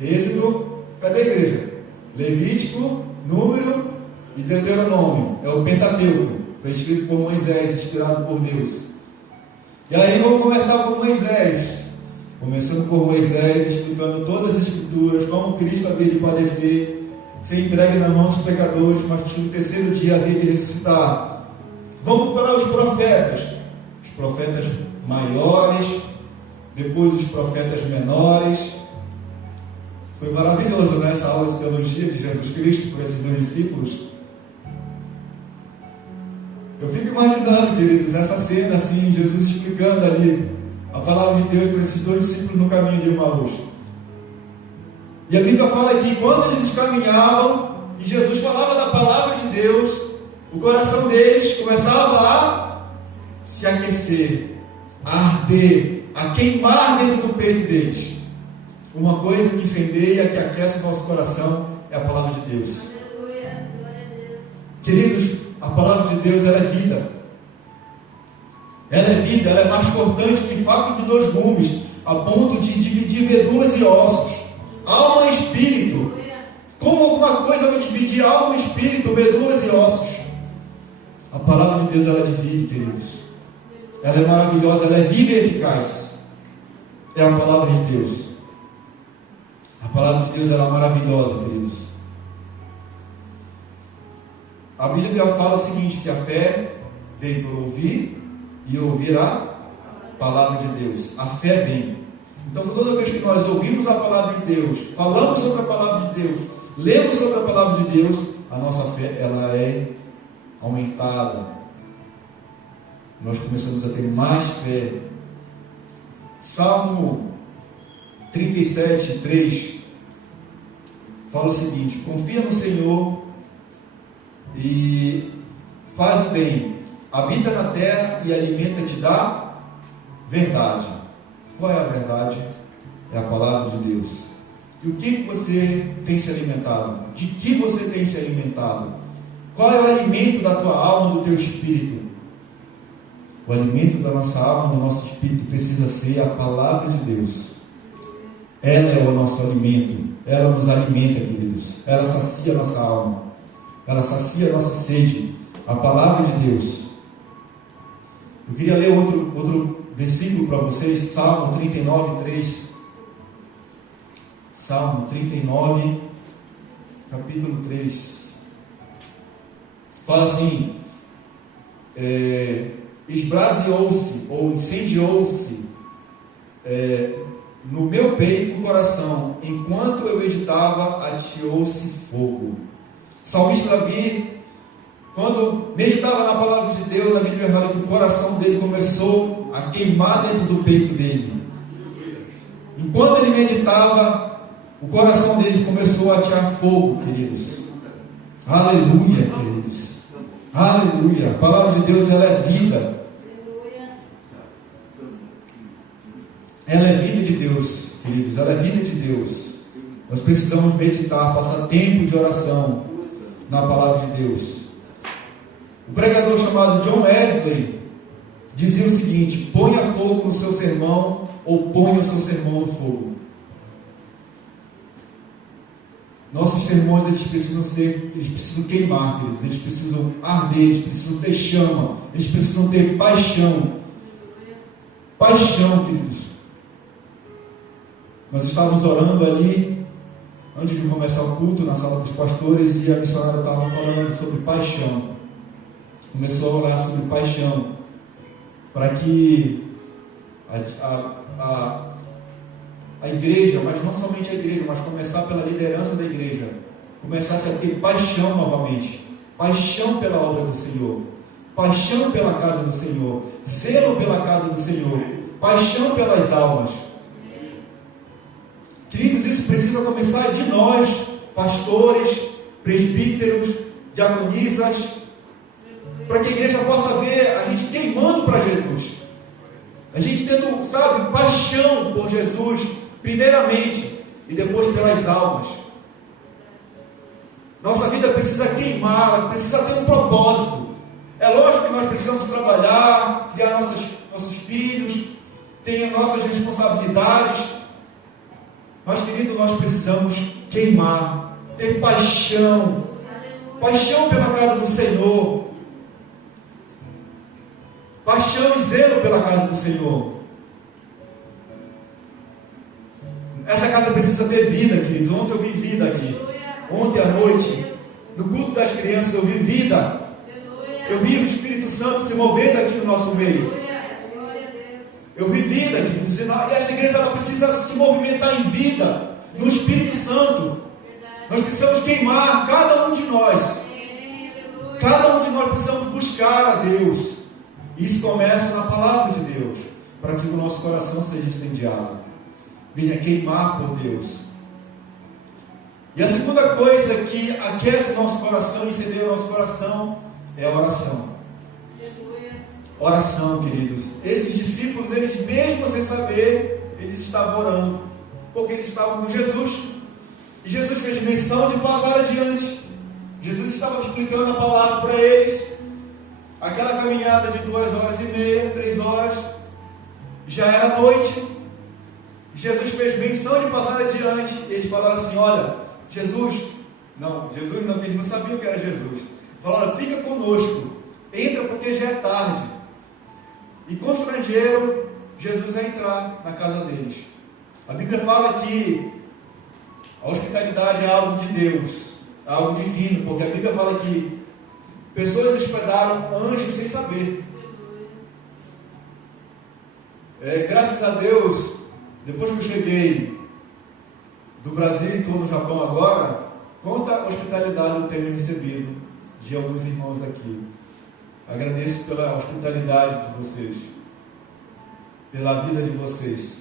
Êxodo, cadê a igreja? Levítico, Número e Deuteronômio. É o Pentateuco. Foi escrito por Moisés, inspirado por Deus. E aí vamos começar por Moisés. Começando por Moisés, explicando todas as Escrituras, como Cristo havia de padecer, ser entregue nas mãos dos pecadores, mas que no terceiro dia havia de ressuscitar. Vamos para os profetas maiores, depois os profetas menores. Foi maravilhoso, né, essa aula de teologia de Jesus Cristo por esses dois discípulos. Eu fico imaginando, queridos, essa cena assim, Jesus explicando ali a palavra de Deus para esses dois discípulos no caminho de Emaús. E a Bíblia fala que quando eles caminhavam e Jesus falava da palavra de Deus, o coração deles começava a se aquecer, a arder, a queimar dentro do peito deles. Uma coisa que incendeia, que aquece o nosso coração, é a palavra de Deus. Aleluia, glória a Deus. Queridos, a palavra de Deus, ela é vida. Ela é vida, ela é mais cortante que faca de 2 gumes, a ponto de dividir medulas e ossos, alma e espírito. Como alguma coisa vai dividir alma e espírito, medulas e ossos? A palavra de Deus, ela divide, queridos. Ela é maravilhosa, ela é viva e eficaz. É a palavra de Deus. A palavra de Deus, ela é maravilhosa, queridos. A Bíblia fala o seguinte, que a fé vem por ouvir e ouvir a palavra de Deus. A fé vem. Então, toda vez que nós ouvimos a palavra de Deus, falamos sobre a palavra de Deus, lemos sobre a palavra de Deus, a nossa fé, ela é aumentada. Nós começamos a ter mais fé. Salmo 37, 3 fala o seguinte: confia no Senhor e faz o bem, habita na terra e alimenta-te da verdade. Qual é a verdade? É a palavra de Deus. E o que você tem se alimentado? De que você tem se alimentado? Qual é o alimento da tua alma, do teu espírito? O alimento da nossa alma, do nosso espírito, precisa ser a palavra de Deus. Ela é o nosso alimento. Ela nos alimenta, queridos. Ela sacia a nossa alma. Ela sacia a nossa sede. A palavra de Deus. Eu queria ler outro versículo para vocês. Salmo 39, 3. Salmo 39, capítulo 3. Fala assim: esbraseou-se ou incendiou-se no meu peito o coração, enquanto eu meditava, ateou-se fogo. O salmista Davi, quando meditava na palavra de Deus, a Bíblia fala que o coração dele começou a queimar dentro do peito dele. Enquanto ele meditava, o coração dele começou a atear fogo, queridos. Aleluia, queridos. Aleluia. A palavra de Deus, ela é vida. ela é vida de Deus, queridos, ela é vida de Deus. Nós precisamos meditar, passar tempo de oração na palavra de Deus. O pregador chamado John Wesley dizia o seguinte: ponha fogo no seu sermão ou ponha o seu sermão no fogo. Nossos sermões, eles precisam queimar, queridos, eles precisam arder, eles precisam ter chama, eles precisam ter paixão. Paixão, queridos. Nós estávamos orando ali, antes de começar o culto, na sala dos pastores, e a missionária estava falando sobre paixão. Começou a orar sobre paixão, para que a igreja, mas não somente a igreja, mas começar pela liderança da igreja, começasse a ter paixão novamente, paixão pela obra do Senhor, paixão pela casa do Senhor, zelo pela casa do Senhor, paixão pelas almas. Queridos, isso precisa começar de nós, pastores, presbíteros, diaconisas, para que a igreja possa ver a gente queimando para Jesus, a gente tendo, sabe, paixão por Jesus, primeiramente, e depois pelas almas. Nossa vida precisa queimar, precisa ter um propósito. É lógico que nós precisamos trabalhar, criar nossos filhos, ter nossas responsabilidades, mas, querido, nós precisamos queimar, ter paixão, paixão pela casa do Senhor, paixão e zelo pela casa do Senhor. Essa casa precisa ter vida, queridos. Ontem eu vi vida aqui. Ontem à noite, no culto das crianças, eu vi vida. Eu vi o Espírito Santo se movendo aqui no nosso meio. Eu vi vida, queridos. E essa igreja, ela precisa se movimentar em vida, no Espírito Santo. Nós precisamos queimar, cada um de nós. Cada um de nós precisamos buscar a Deus. Isso começa na palavra de Deus, para que o nosso coração seja incendiado, venha queimar por Deus. E a segunda coisa que aquece o nosso coração, incendeia o nosso coração, é a oração. Oração, queridos. Esses discípulos, eles mesmo sem saber, eles estavam orando, porque eles estavam com Jesus. E Jesus fez menção de passar adiante. Jesus estava explicando a palavra para eles. Aquela caminhada de 2h30, 3 horas, já era noite. Jesus fez menção de passar adiante. Eles falaram assim: olha, Jesus não, eles não sabiam que era Jesus. Falaram: fica conosco, entra porque já é tarde. E constrangeram Jesus a entrar na casa deles. A Bíblia fala que a hospitalidade é algo de Deus, é algo divino, porque a Bíblia fala que pessoas hospedaram anjos sem saber. Graças a Deus, depois que eu cheguei do Brasil e estou no Japão agora, quanta hospitalidade eu tenho recebido de alguns irmãos aqui. Agradeço pela hospitalidade de vocês, pela vida de vocês.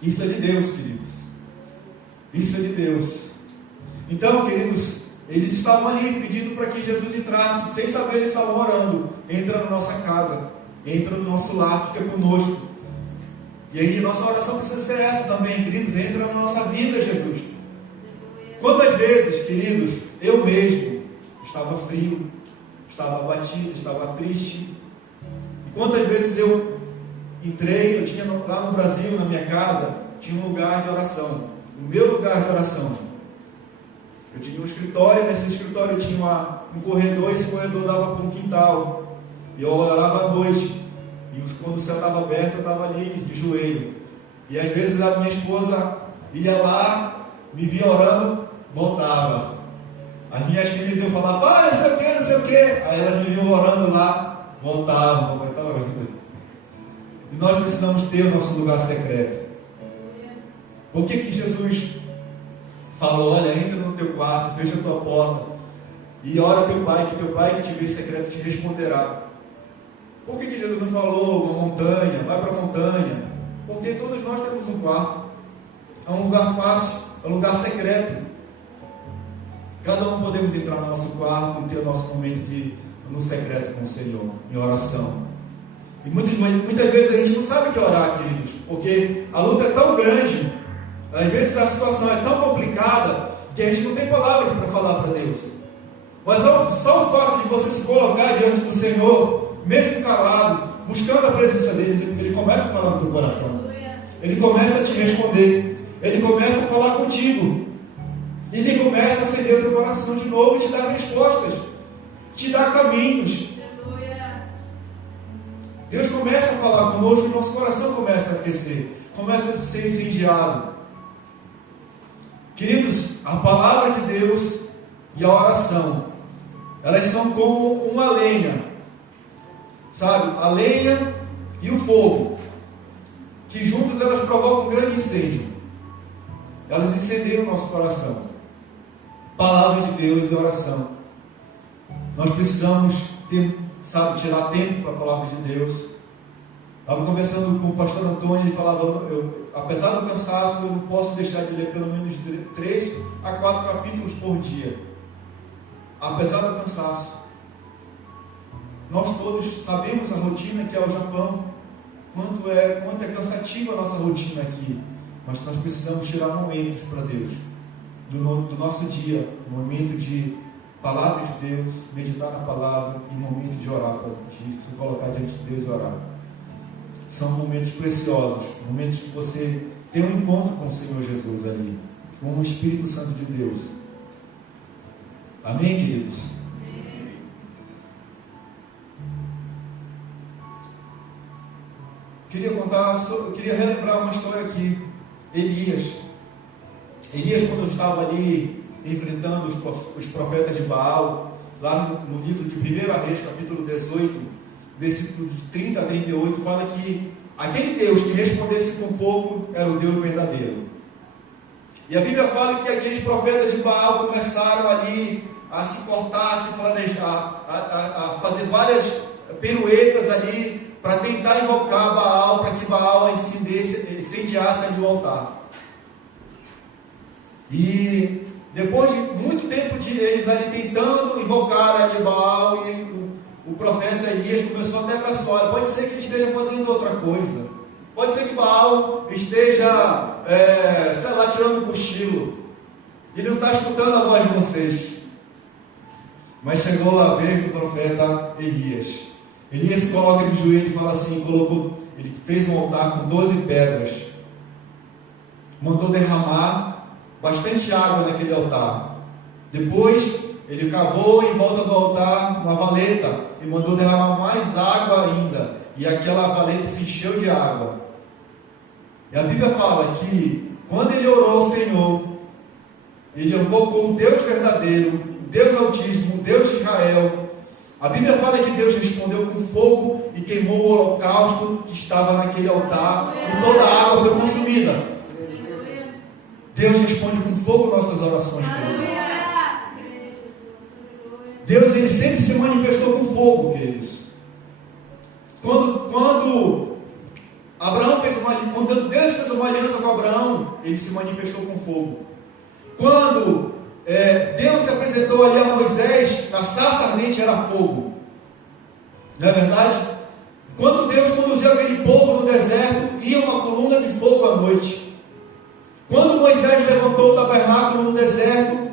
Isso é de Deus, queridos. Isso é de Deus. Então, queridos, eles estavam ali pedindo para que Jesus entrasse, sem saber, eles estavam orando: entra na nossa casa, entra no nosso lar, fica conosco. E aí nossa oração precisa ser essa também, queridos: entra na nossa vida, Jesus. Quantas vezes, queridos, eu mesmo estava frio, estava abatido, estava triste. E quantas vezes eu entrei, eu tinha lá no Brasil, na minha casa, tinha um lugar de oração, o meu lugar de oração. Eu tinha um escritório, nesse escritório eu tinha um corredor, e esse corredor dava para um quintal. E eu orava à noite. E quando o céu estava aberto, eu estava ali de joelho. E às vezes a minha esposa ia lá, me via orando, voltava. As minhas filhas iam falar: não sei o que, não sei o que. Aí elas me viam orando lá, voltavam. Papai está orando. E nós precisamos ter o nosso lugar secreto. Por que Jesus falou: olha, entra no teu quarto, fecha a tua porta e ora a teu pai, que teu pai que te vê em secreto te responderá? Por que Jesus não falou uma montanha, vai para a montanha? Porque todos nós temos um quarto. É um lugar fácil, é um lugar secreto. Cada um podemos entrar no nosso quarto e ter o nosso momento no secreto com o Senhor, em oração. E muitas vezes a gente não sabe o que orar, queridos. porque a luta é tão grande, às vezes a situação é tão complicada, que a gente não tem palavras para falar para Deus. Mas só o fato de você se colocar diante do Senhor, mesmo calado, buscando a presença dele, ele começa a falar no teu coração. Ele começa a te responder. Ele começa a falar contigo. Ele começa a acender o teu coração de novo e te dar respostas, te dar caminhos. Deus começa a falar conosco e nosso coração começa a aquecer, começa a ser incendiado. Queridos, a palavra de Deus e a oração, elas são como uma lenha, sabe? A lenha e o fogo, que juntas elas provocam um grande incêndio. Elas incendeiam o nosso coração. Palavra de Deus e oração. Nós precisamos tirar tempo para a palavra de Deus. Estava conversando com o pastor Antônio, ele falava, apesar do cansaço, eu não posso deixar de ler pelo menos 3 a 4 capítulos por dia. Apesar do cansaço. Nós todos sabemos a rotina que é o Japão, quanto é cansativa a nossa rotina aqui. Mas nós precisamos tirar momentos para Deus, do nosso dia, um momento de palavra de Deus, meditar na palavra e um momento de orar, de se colocar diante de Deus e orar. São momentos preciosos, momentos que você tem um encontro com o Senhor Jesus ali, com o Espírito Santo de Deus. Amém, queridos? Queria relembrar uma história aqui. Elias, quando estava ali enfrentando os profetas de Baal, lá no livro de 1 Reis, capítulo 18, versículo de 30 a 38, fala que aquele Deus que respondesse com fogo era o Deus verdadeiro. E a Bíblia fala que aqueles profetas de Baal começaram ali a se cortar, a se planejar, a fazer várias piruetas ali, para tentar invocar Baal, para que Baal incendiasse ali o altar. E depois de muito tempo de eles ali tentando invocar ali Baal, e o profeta Elias começou até com a história, pode ser que ele esteja fazendo outra coisa, pode ser que Baal esteja, tirando um cochilo, ele não está escutando a voz de vocês. Mas chegou a vez do profeta Elias. Elias se coloca de joelho e fala assim, ele fez um altar com 12 pedras, mandou derramar bastante água naquele altar. Depois ele cavou em volta do altar uma valeta e mandou derramar mais água ainda, e aquela valeta se encheu de água. E a Bíblia fala que quando ele orou ao Senhor, ele invocou o Deus verdadeiro, o Deus Altíssimo, o Deus de Israel. A Bíblia fala que Deus respondeu com fogo e queimou o holocausto que estava naquele altar, e toda a água foi consumida. Deus responde com fogo nossas orações. Deus, ele sempre se manifestou com fogo, queridos. Quando Deus fez uma aliança com Abraão, ele se manifestou com fogo. Quando Deus se apresentou ali a Moisés, na sarça ardente era fogo. Não é verdade? Quando Deus conduziu aquele povo no deserto, ia uma coluna de fogo à noite. Quando Moisés levantou o tabernáculo no deserto,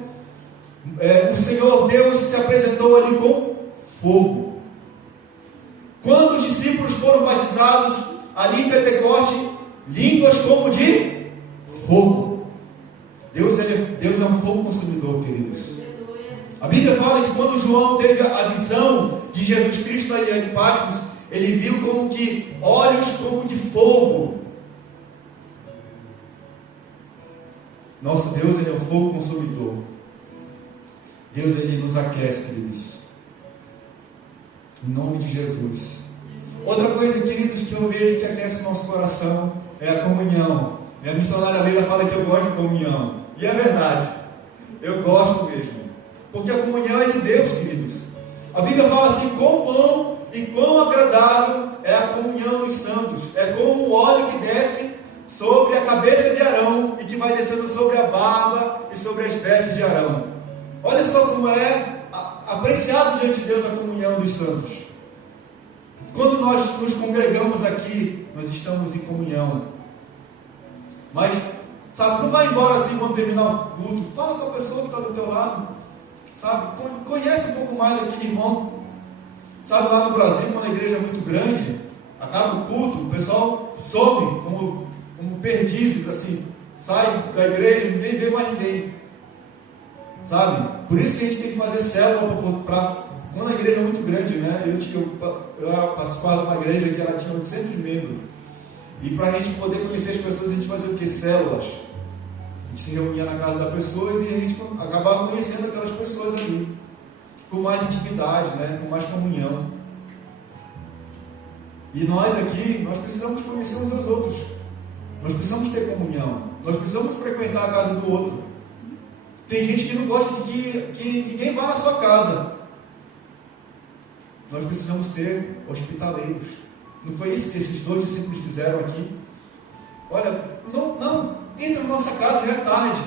o Senhor Deus se apresentou ali com fogo. Quando os discípulos foram batizados ali em Pentecoste, línguas como de fogo. Deus é um fogo consumidor, queridos. A Bíblia fala que quando João teve a visão de Jesus Cristo ali em Patmos, ele viu como que olhos como de fogo. Nosso Deus, ele é um fogo consumidor. Deus, ele nos aquece, queridos. Em nome de Jesus. Outra coisa, queridos, que eu vejo que aquece o nosso coração é a comunhão. Minha missionária Leila fala que eu gosto de comunhão. E é verdade. Eu gosto mesmo. Porque a comunhão é de Deus, queridos. A Bíblia fala assim, quão bom e quão agradável é a comunhão dos santos. É como o óleo que desce sobre a cabeça de Arão e que vai descendo sobre a barba e sobre as vestes de Arão. Olha só como é apreciado diante de Deus a comunhão dos santos. Quando nós nos congregamos aqui, nós estamos em comunhão. Mas, sabe, não vai embora assim quando terminar o culto. Fala com a pessoa que está do teu lado. Sabe, conhece um pouco mais daquele irmão. Sabe, lá no Brasil, quando a igreja é muito grande, acaba o culto, o pessoal some como perdizes, assim. Sai da igreja e nem vê mais ninguém. Sabe? Por isso que a gente tem que fazer célula para quando a igreja é muito grande, né? Eu participava de uma igreja que ela tinha 800 membros. E para a gente poder conhecer as pessoas, a gente fazia o que? Células. A gente se reunia na casa das pessoas e a gente acabava conhecendo aquelas pessoas ali. Com mais intimidade, né? Com mais comunhão. E nós aqui, nós precisamos conhecer uns aos outros. Nós precisamos ter comunhão. Nós precisamos frequentar a casa do outro. Tem gente que não gosta de que ninguém vá na sua casa. Nós precisamos ser hospitaleiros. Não foi isso que esses 2 discípulos fizeram aqui? Olha, não, entra na nossa casa, já é tarde.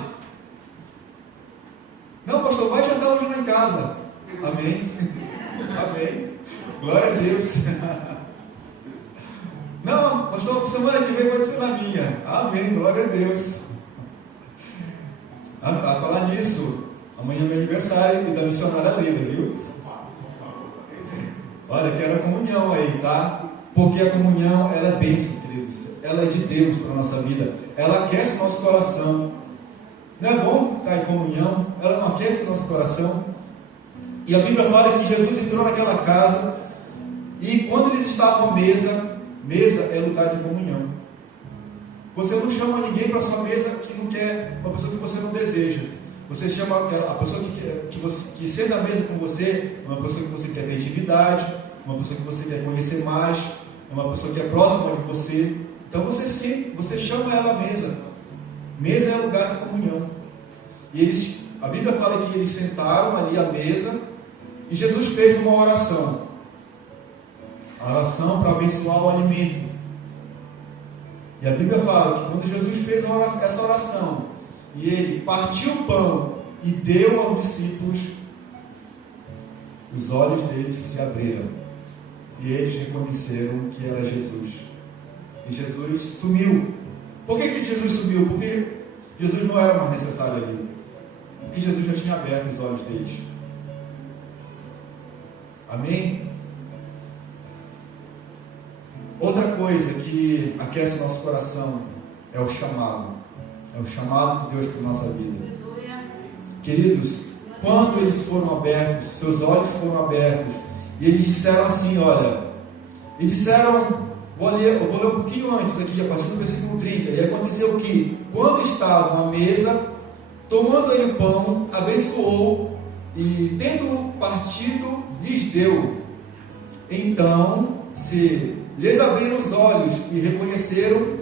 Não, pastor, vai jantar hoje lá em casa. Amém? Amém. Glória a Deus. Não, pastor, semana que vem vai ser na minha. Amém, glória a Deus. A falar nisso, amanhã é meu aniversário e da missionária Leda, viu? Olha, quero a comunhão aí, tá? Porque a comunhão, ela é bênção, queridos. Ela é de Deus para a nossa vida. Ela aquece o nosso coração. Não é bom estar em comunhão? Ela não aquece o nosso coração? E a Bíblia fala que Jesus entrou naquela casa e quando eles estavam à mesa é lugar de comunhão. Você não chama ninguém para a sua mesa que não quer, uma pessoa que você não deseja. Você chama a pessoa que senta à mesa com você, uma pessoa que você quer ter intimidade, uma pessoa que você quer conhecer mais, uma pessoa que é próxima de você. Então você chama ela à mesa. Mesa é lugar de comunhão. E a Bíblia fala que eles sentaram ali à mesa e Jesus fez uma oração. A oração para abençoar o alimento. E a Bíblia fala que quando Jesus fez essa oração, e ele partiu o pão e deu aos discípulos, os olhos deles se abriram. E eles reconheceram que era Jesus. E Jesus sumiu. Por que Jesus sumiu? Porque Jesus não era mais necessário ali. Porque Jesus já tinha aberto os olhos deles. Amém? Outra coisa que aquece o nosso coração é o chamado. É o chamado de Deus para a nossa vida. Queridos, quando eles foram abertos, seus olhos foram abertos, e eles disseram assim, olha, e disseram, eu vou ler um pouquinho antes aqui, a partir do versículo 30, e aconteceu que, quando estavam à mesa, tomando ele o pão, abençoou, e tendo partido, lhes deu. Então, lhes abriram os olhos e reconheceram,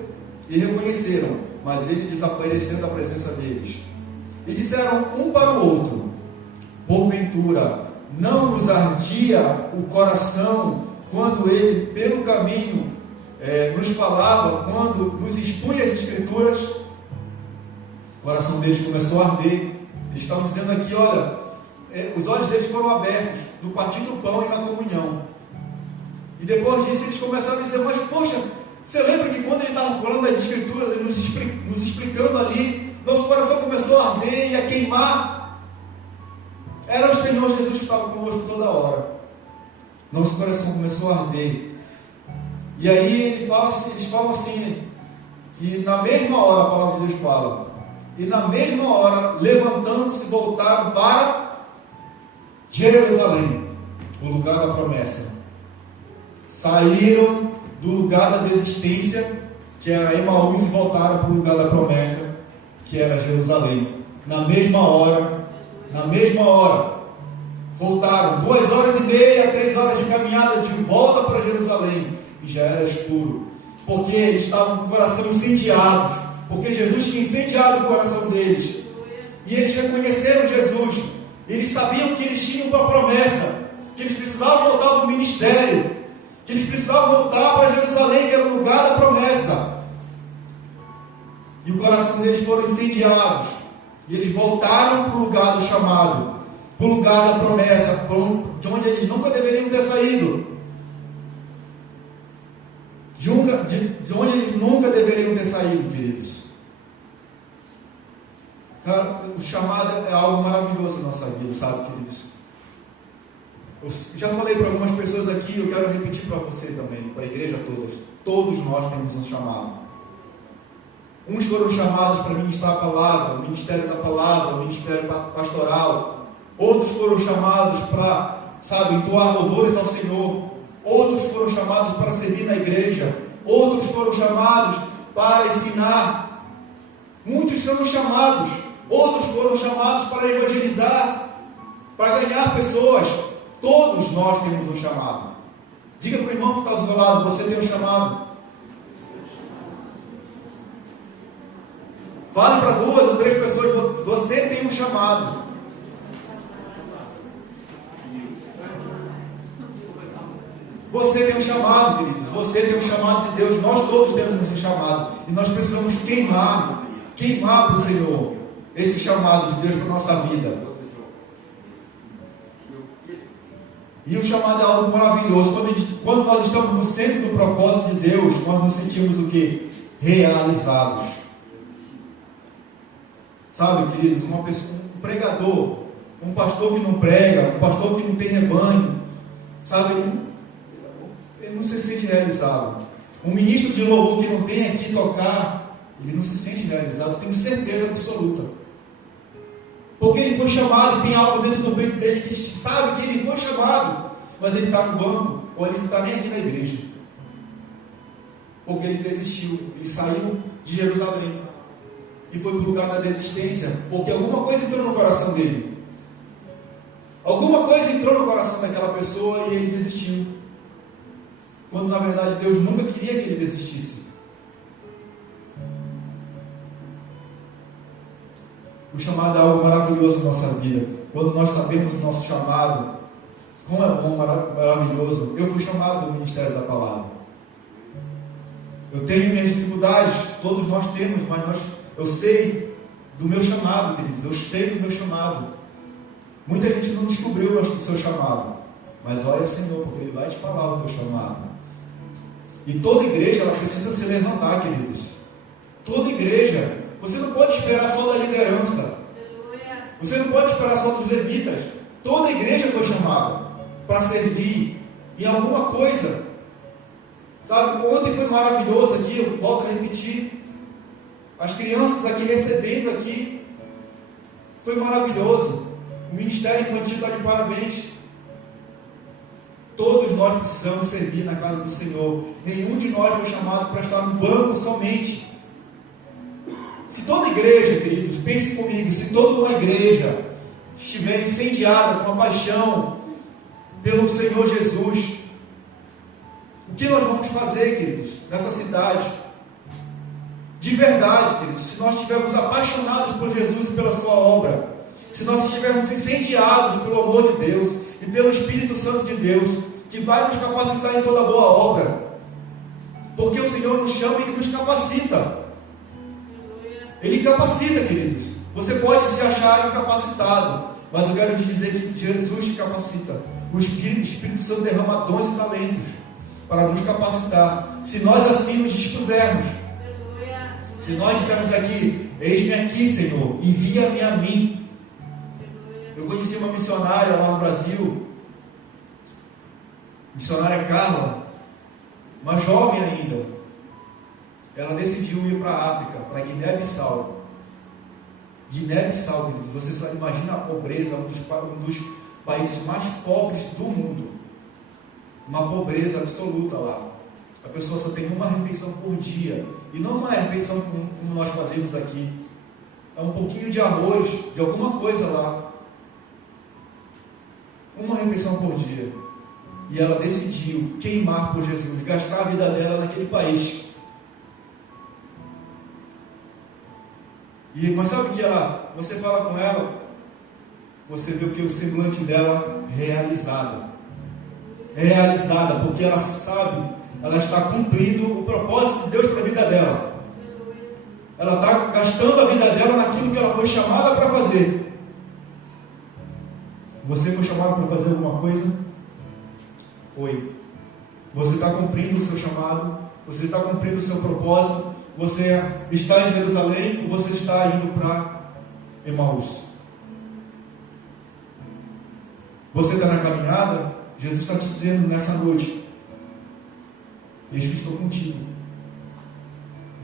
mas ele desapareceu da presença deles. E disseram um para o outro, porventura, não nos ardia o coração quando ele, pelo caminho, nos falava, quando nos expunha as Escrituras? O coração deles começou a arder. Eles estavam dizendo aqui, olha, os olhos deles foram abertos no partir do pão e na comunhão. E depois disso eles começaram a dizer, mas poxa, você lembra que quando ele estava falando das Escrituras, ele nos explicando ali, nosso coração começou a arder e a queimar? Era o Senhor Jesus que estava conosco toda hora. Nosso coração começou a arder. E aí eles falam assim, que na mesma hora, a palavra de Deus fala, e na mesma hora, levantando-se, voltaram para Jerusalém, o lugar da promessa. Saíram do lugar da desistência, que era Emaús, e voltaram para o lugar da promessa, que era Jerusalém. Na mesma hora, voltaram 2 horas e meia, 3 horas de caminhada de volta para Jerusalém, e já era escuro, porque eles estavam com o coração incendiado, porque Jesus tinha incendiado o coração deles, e eles reconheceram Jesus, eles sabiam que eles tinham uma promessa, que eles precisavam voltar para o ministério, que eles precisavam voltar para Jerusalém, que era o lugar da promessa. E o coração deles foram incendiados. E eles voltaram para o lugar do chamado, para o lugar da promessa, de onde eles nunca deveriam ter saído. De onde eles nunca deveriam ter saído, queridos. Cara, o chamado é algo maravilhoso na nossa vida, sabe, queridos? Eu já falei para algumas pessoas aqui, eu quero repetir para você também, para a igreja toda. Todos nós temos um chamado. Uns foram chamados para ministrar a palavra, o ministério da palavra, o ministério pastoral. Outros foram chamados para, sabe, entoar louvores ao Senhor. Outros foram chamados para servir na igreja. Outros foram chamados para ensinar. Muitos foram chamados. Outros foram chamados para evangelizar, para ganhar pessoas. Todos nós temos um chamado. Diga para o irmão que está ao seu lado, você tem um chamado. Fale para 2 ou 3 pessoas, você tem um chamado. Você tem um chamado, queridos. Você tem um chamado de Deus. Nós todos temos um chamado. E nós precisamos queimar para o Senhor esse chamado de Deus para a nossa vida. E o chamado é algo maravilhoso. Quando nós estamos no centro do propósito de Deus, nós nos sentimos o quê? Realizados. Sabe, queridos, um pregador, um pastor que não prega, um pastor que não tem rebanho, sabe, ele não se sente realizado. Um ministro de louvor que não tem aqui tocar, ele não se sente realizado, eu tenho certeza absoluta. Porque ele foi chamado e tem algo dentro do peito dele que sabe que ele foi chamado, mas ele está no banco, ou ele não está nem aqui na igreja. Porque ele desistiu, ele saiu de Jerusalém e foi para o lugar da desistência, porque alguma coisa entrou no coração dele. Alguma coisa entrou no coração daquela pessoa e ele desistiu. Quando na verdade Deus nunca queria que ele desistisse. O chamado é algo maravilhoso na nossa vida. Quando nós sabemos o nosso chamado, como é bom, maravilhoso. Eu fui chamado do ministério da palavra. Eu tenho minhas dificuldades, todos nós temos, mas eu sei do meu chamado, queridos. Eu sei do meu chamado. Muita gente não descobriu o seu chamado, mas olha, Senhor, porque Ele vai te falar o teu chamado. E toda igreja, ela precisa se levantar, queridos. Toda igreja. Você não pode esperar só da liderança. Você não pode esperar só dos levitas. Toda igreja foi chamada para servir em alguma coisa. Sabe, ontem foi maravilhoso aqui, eu volto a repetir. As crianças aqui recebendo aqui. Foi maravilhoso. O Ministério Infantil está de parabéns. Todos nós precisamos servir na casa do Senhor. Nenhum de nós foi chamado para estar no banco somente. Se toda igreja, queridos, pense comigo, se toda uma igreja estiver incendiada com a paixão pelo Senhor Jesus, o que nós vamos fazer, queridos, nessa cidade? De verdade, queridos, se nós estivermos apaixonados por Jesus e pela sua obra, se nós estivermos incendiados pelo amor de Deus e pelo Espírito Santo de Deus, que vai nos capacitar em toda boa obra, porque o Senhor nos chama e Ele nos capacita. Ele capacita, queridos. Você pode se achar incapacitado, mas eu quero te dizer que Jesus te capacita. O Espírito Santo derrama dons e talentos para nos capacitar, se nós assim nos dispusermos. Se nós dissermos aqui, eis-me aqui, Senhor, envia-me a mim. Eu conheci uma missionária lá no Brasil, missionária Carla, uma jovem ainda. Ela decidiu ir para a África, para Guiné-Bissau. Guiné-Bissau, você só imagina a pobreza, um dos países mais pobres do mundo. Uma pobreza absoluta lá. A pessoa só tem uma refeição por dia. E não uma refeição como nós fazemos aqui. É um pouquinho de arroz, de alguma coisa lá. Uma refeição por dia. E ela decidiu queimar por Jesus, gastar a vida dela naquele país. Mas sabe o que você fala com ela, você vê o que o semblante dela realizada, porque ela sabe, ela está cumprindo o propósito de Deus para a vida dela. Ela está gastando a vida dela naquilo que ela foi chamada para fazer. Você foi chamado para fazer alguma coisa? Foi. Você está cumprindo o seu chamado, você está cumprindo o seu propósito. Você está em Jerusalém ou você está indo para Emaús. Você está na caminhada, Jesus está te dizendo nessa noite: eis que estou contigo.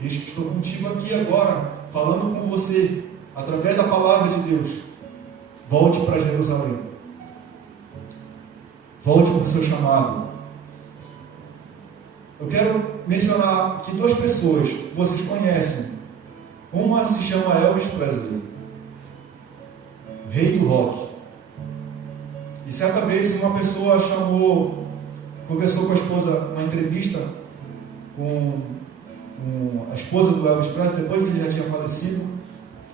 Eis que estou contigo aqui agora, falando com você, através da palavra de Deus. Volte para Jerusalém. Volte para o seu chamado. Eu quero mencionar aqui duas pessoas que vocês conhecem. Uma se chama Elvis Presley, rei do rock. E certa vez uma pessoa conversou com a esposa, uma entrevista com a esposa do Elvis Presley, depois que ele já tinha falecido,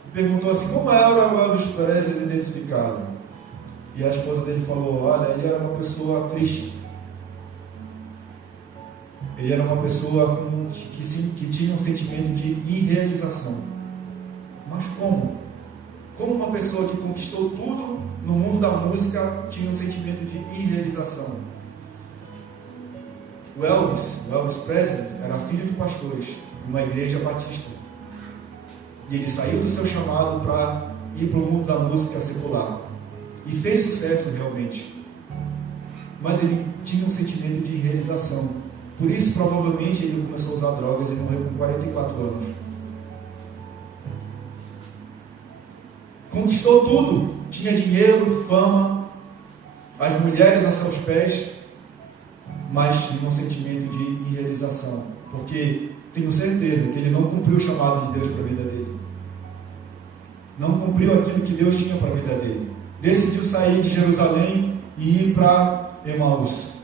e perguntou assim: como era o Elvis Presley dentro de casa? E a esposa dele falou: olha, ele era uma pessoa triste. Ele era uma pessoa que tinha um sentimento de irrealização. Mas como? Como uma pessoa que conquistou tudo no mundo da música tinha um sentimento de irrealização? O Elvis Presley era filho de pastores de uma igreja batista. E ele saiu do seu chamado para ir para o mundo da música secular. E fez sucesso realmente. Mas ele tinha um sentimento de irrealização. Por isso, provavelmente, ele começou a usar drogas e morreu com 44 anos. Conquistou tudo. Tinha dinheiro, fama, as mulheres a seus pés, mas tinha um sentimento de irrealização. Porque tenho certeza que ele não cumpriu o chamado de Deus para a vida dele. Não cumpriu aquilo que Deus tinha para a vida dele. Decidiu sair de Jerusalém e ir para Emaús.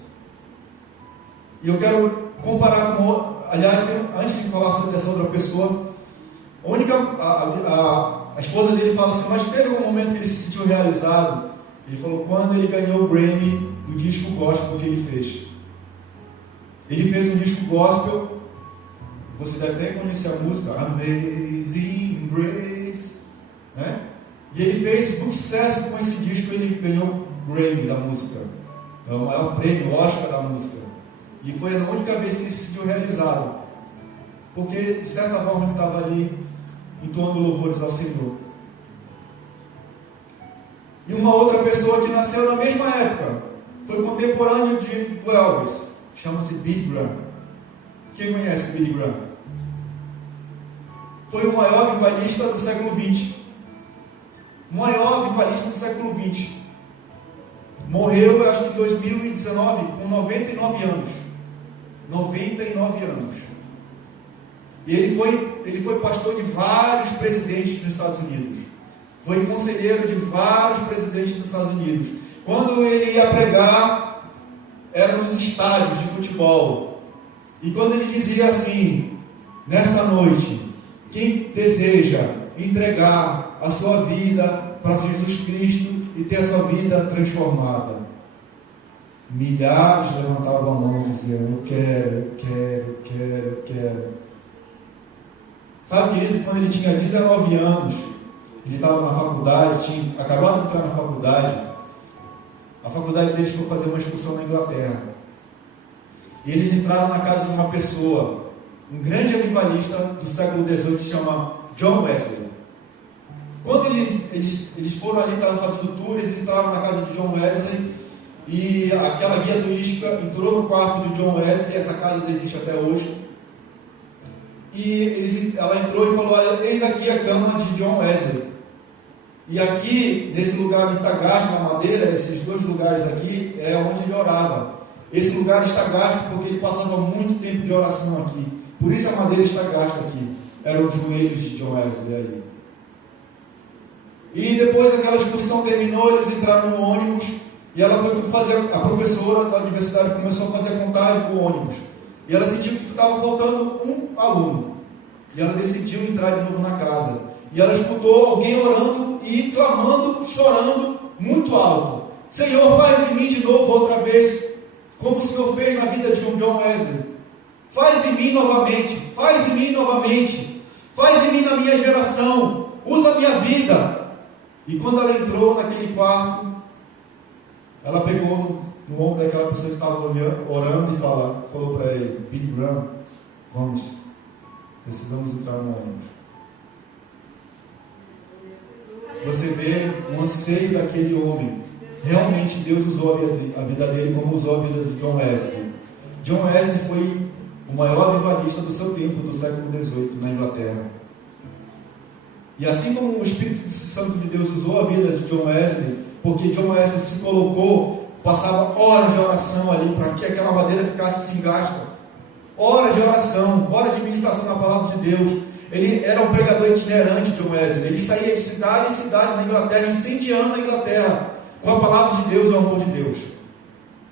E eu quero comparar com... Aliás, antes de falar sobre essa outra pessoa, a esposa dele fala assim: mas teve algum momento que ele se sentiu realizado? Ele falou: quando ele ganhou o Grammy do disco gospel que ele fez. Ele fez um disco gospel, você deve até conhecer a música Amazing Grace, né? E ele fez muito sucesso com esse disco. Ele ganhou o Grammy da música, é o maior prêmio, Oscar da música. E foi a única vez que ele se sentiu realizado, porque de certa forma ele estava ali entoando louvores ao Senhor. E uma outra pessoa que nasceu na mesma época, foi contemporâneo do Elvis, chama-se Billy Graham. Quem conhece Billy Graham? Foi o maior vivalista do século XX. O maior vivalista do século XX. Morreu, acho que em 2019, com 99 anos. 99 anos. E ele foi pastor de vários presidentes nos Estados Unidos. Foi conselheiro de vários presidentes dos Estados Unidos. Quando ele ia pregar, era nos estádios de futebol. E quando ele dizia assim: nessa noite, quem deseja entregar a sua vida para Jesus Cristo e ter a sua vida transformada? Milhares levantavam a mão e diziam: eu quero. Sabe, querido, quando ele tinha 19 anos, ele estava na faculdade, tinha acabado de entrar na faculdade. A faculdade deles foi fazer uma excursão na Inglaterra. E eles entraram na casa de uma pessoa, um grande avivalista do século XVIII, se chama John Wesley. Quando eles foram ali, estavam fazendo tour, eles entraram na casa de John Wesley, e aquela guia turística entrou no quarto de John Wesley, essa casa existe até hoje. E ela entrou e falou: olha, eis aqui a cama de John Wesley. E aqui, nesse lugar de Tagaste, na madeira, esses dois lugares aqui, é onde ele orava. Esse lugar está gasto porque ele passava muito tempo de oração aqui. Por isso a madeira está gasta aqui. Eram os joelhos de John Wesley aí. E depois que aquela excursão terminou, eles entraram no ônibus. E ela foi fazer, a professora da universidade começou a fazer a contagem do ônibus. E ela sentiu que estava faltando um aluno. E ela decidiu entrar de novo na casa. E ela escutou alguém orando e clamando, chorando, muito alto: Senhor, faz em mim de novo outra vez, como o Senhor fez na vida de John Wesley. Faz em mim novamente, faz em mim novamente, faz em mim na minha geração, usa a minha vida. E quando ela entrou naquele quarto, ela pegou no ombro daquela pessoa que estava orando e falou para ele: Billy Graham, precisamos entrar no ônibus. você vê o anseio daquele homem. Realmente Deus usou a vida dele como usou a vida de John Wesley. John Wesley foi o maior avivalista do seu tempo, do século XVIII, na Inglaterra. E assim como o Espírito Santo de Deus usou a vida de John Wesley, porque John Wesley se colocou, passava horas de oração ali, para que aquela madeira ficasse sem gasto. Horas de oração, horas de meditação na palavra de Deus. Ele era um pregador itinerante, John Wesley. Ele saía de cidade em cidade na Inglaterra, incendiando a Inglaterra, com a palavra de Deus e o amor de Deus.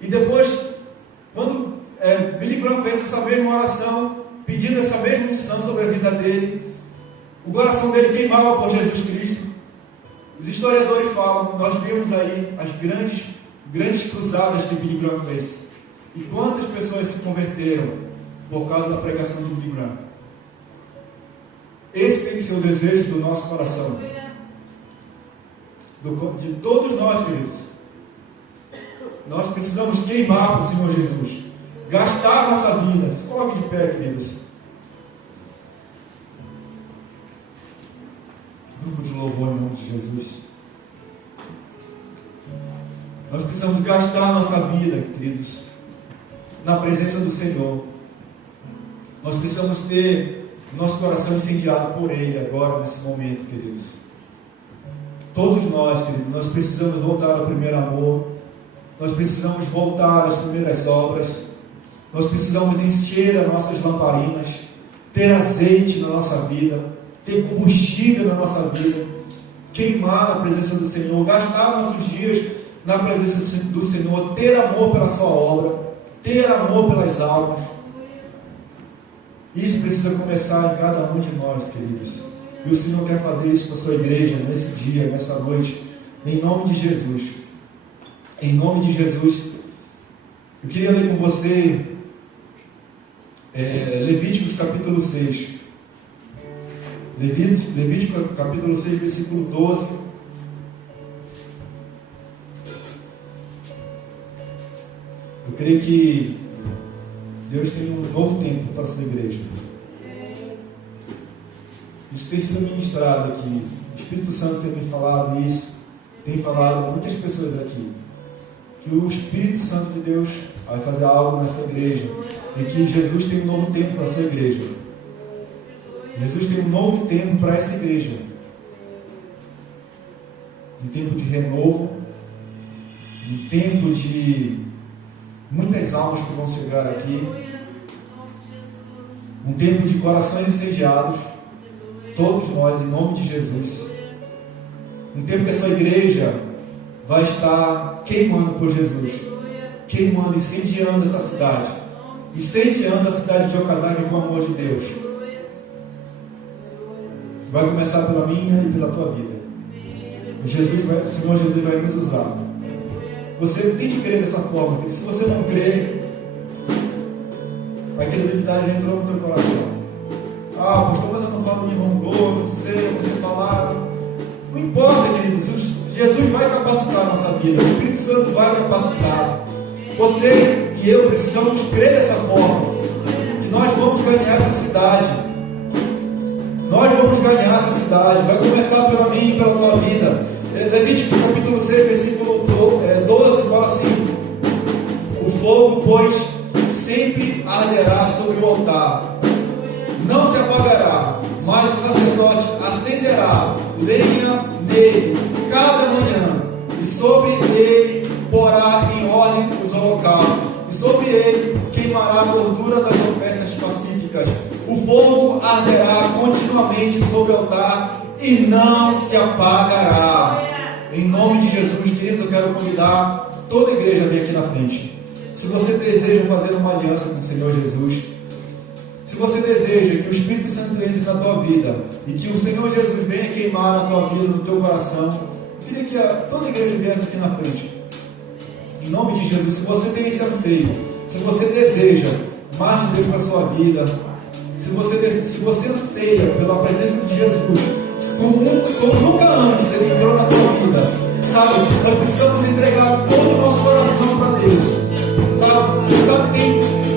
E depois, quando Billy Graham fez essa mesma oração, pedindo essa mesma missão sobre a vida dele, o coração dele queimava por Jesus Cristo. Os historiadores falam, nós vimos aí as grandes cruzadas que Billy Graham fez. E quantas pessoas se converteram por causa da pregação de Billy Graham? Esse tem que ser o desejo do nosso coração. De todos nós, queridos. Nós precisamos queimar para o Senhor Jesus. Gastar a nossa vida. Se coloque de pé, queridos. Grupo de louvor em nome de Jesus. Nós precisamos gastar a nossa vida, queridos, na presença do Senhor. Nós precisamos ter nosso coração incendiado por Ele agora, nesse momento, queridos. Todos nós, queridos, nós precisamos voltar ao primeiro amor. Nós precisamos voltar às primeiras obras. Nós precisamos encher as nossas lamparinas, ter azeite na nossa vida, ter combustível na nossa vida, queimar na presença do Senhor, gastar nossos dias na presença do Senhor, ter amor pela sua obra, ter amor pelas almas. Isso precisa começar em cada um de nós, queridos. E o Senhor quer fazer isso com a sua igreja, nesse dia, nessa noite, em nome de Jesus. Em nome de Jesus. Eu queria ler com você Levíticos capítulo 6. Levítico capítulo 6, versículo 12. Eu creio que Deus tem um novo tempo para a sua igreja. Isso tem sido ministrado aqui. O Espírito Santo tem me falado isso. Tem falado a muitas pessoas aqui. Que o Espírito Santo de Deus vai fazer algo nessa igreja. E que Jesus tem um novo tempo para a sua igreja. Jesus tem um novo tempo para essa igreja. Um tempo de renovo. Um tempo de muitas almas que vão chegar aqui. Um tempo de corações incendiados. Todos nós, em nome de Jesus. Um tempo que essa igreja vai estar queimando por Jesus. Queimando, incendiando essa cidade. Incendiando a cidade de Okazaki com o amor de Deus. Vai começar pela minha e pela tua vida. O Senhor Jesus vai nos usar. Você tem que crer dessa forma, porque se você não crer, a credibilidade já entrou no teu coração. Ah, pastor, mas eu não falo de louvor, não sei, você falar. Não importa, queridos, Jesus vai capacitar a nossa vida, o Espírito Santo vai capacitar. Você e eu precisamos crer dessa forma, que nós vamos ganhar essa cidade. Nós vamos ganhar essa cidade. Vai começar pela minha e pela tua vida. Levítico capítulo 6, versículo 12, fala assim: o fogo, pois, sempre arderá sobre o altar, não se apagará, mas o sacerdote acenderá lenha nele cada manhã, e sobre ele porá em ordem os holocaustos, e sobre ele queimará a gordura das ofertas pacíficas. O fogo arderá continuamente sobre o altar e não se apagará. Em nome de Jesus, querido, eu quero convidar toda a igreja a vir aqui na frente. Se você deseja fazer uma aliança com o Senhor Jesus, se você deseja que o Espírito Santo entre na tua vida e que o Senhor Jesus venha queimar na tua vida, no teu coração, eu queria que toda a igreja viesse aqui na frente. Em nome de Jesus, se você tem esse anseio, se você deseja mais de Deus para a sua vida, se você anseia pela presença de Jesus, como nunca antes Ele entrou na tua vida, sabe? Nós precisamos entregar todo o nosso coração para Deus, sabe?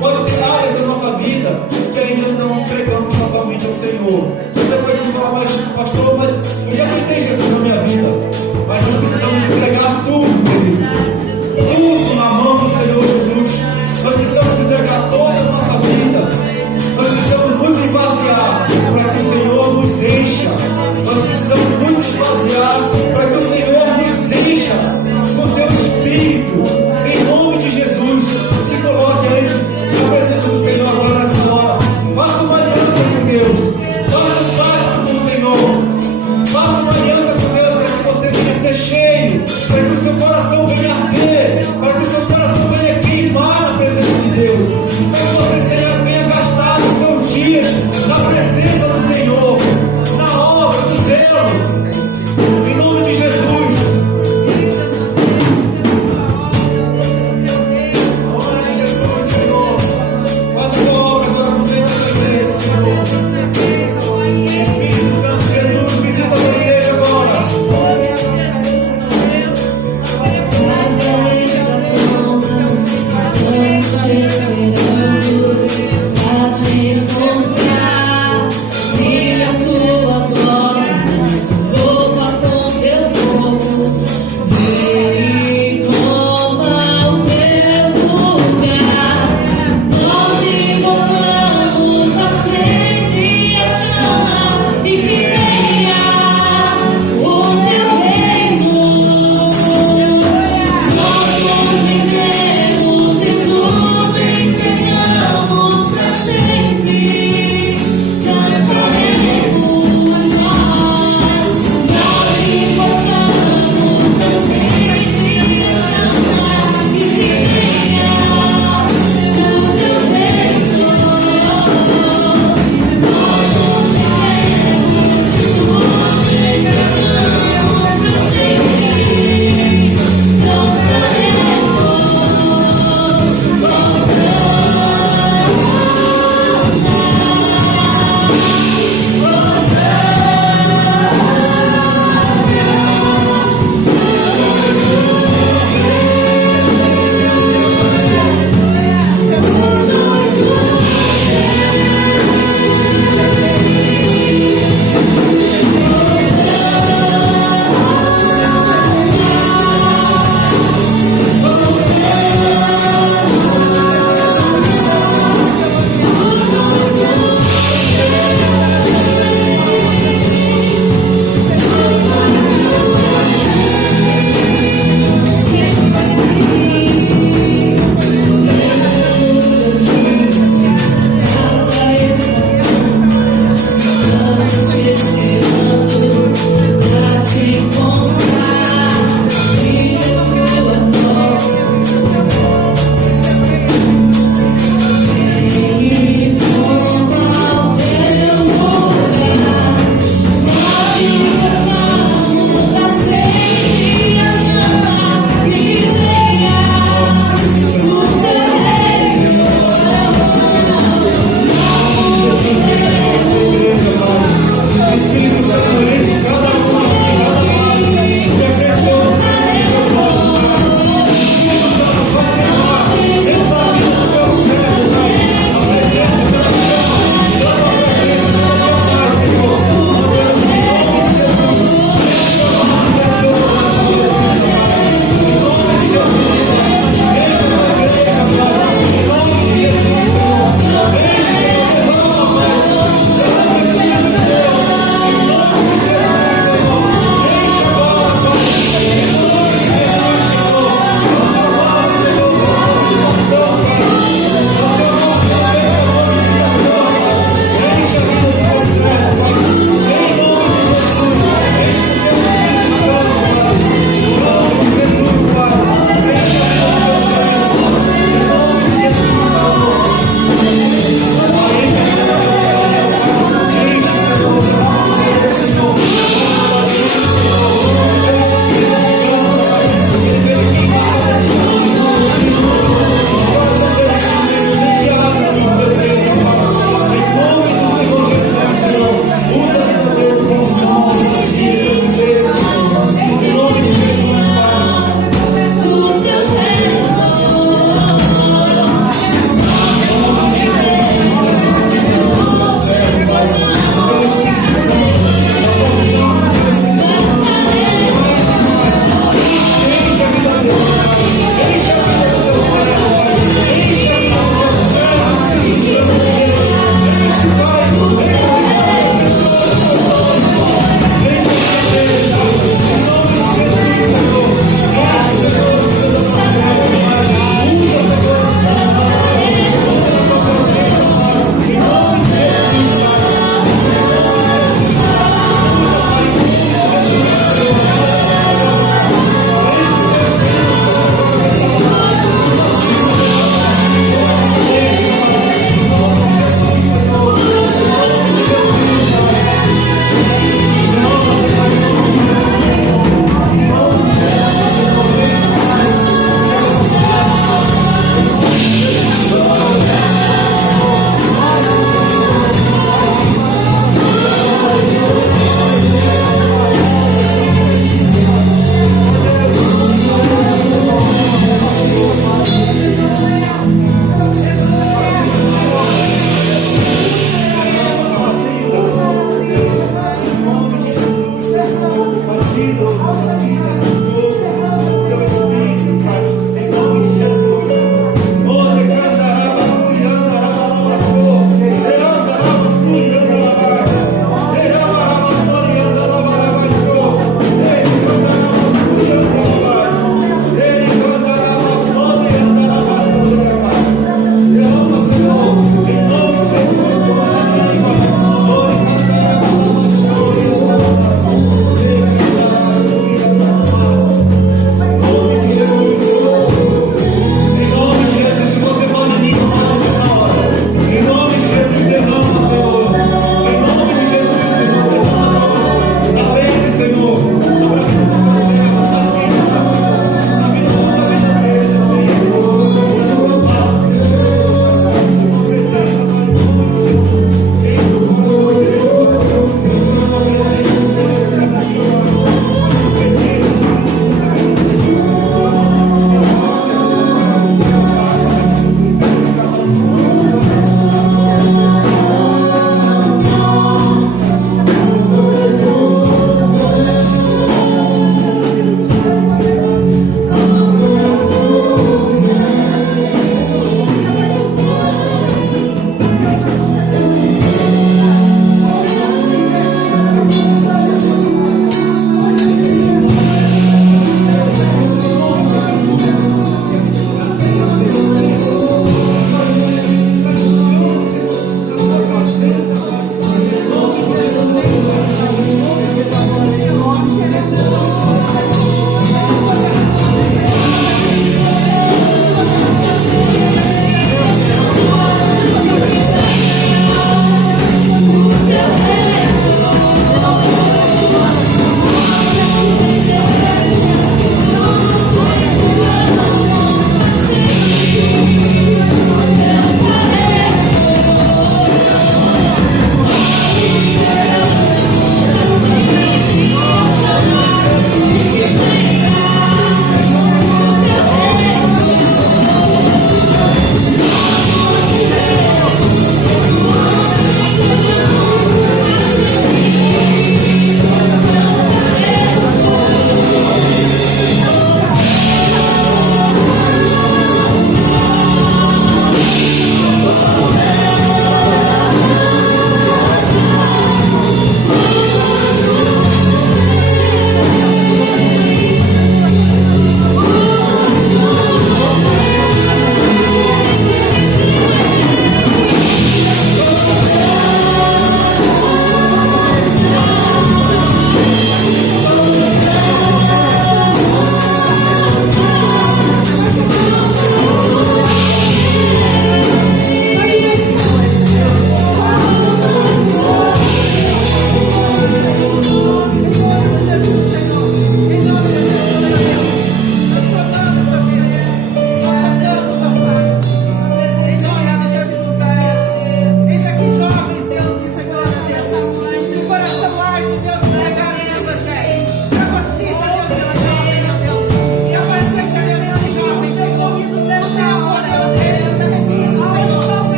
Pode ter áreas da nossa vida que ainda não entregamos totalmente ao Senhor. Você pode me falar, mas pastor, mas eu já aceitei Jesus na minha vida.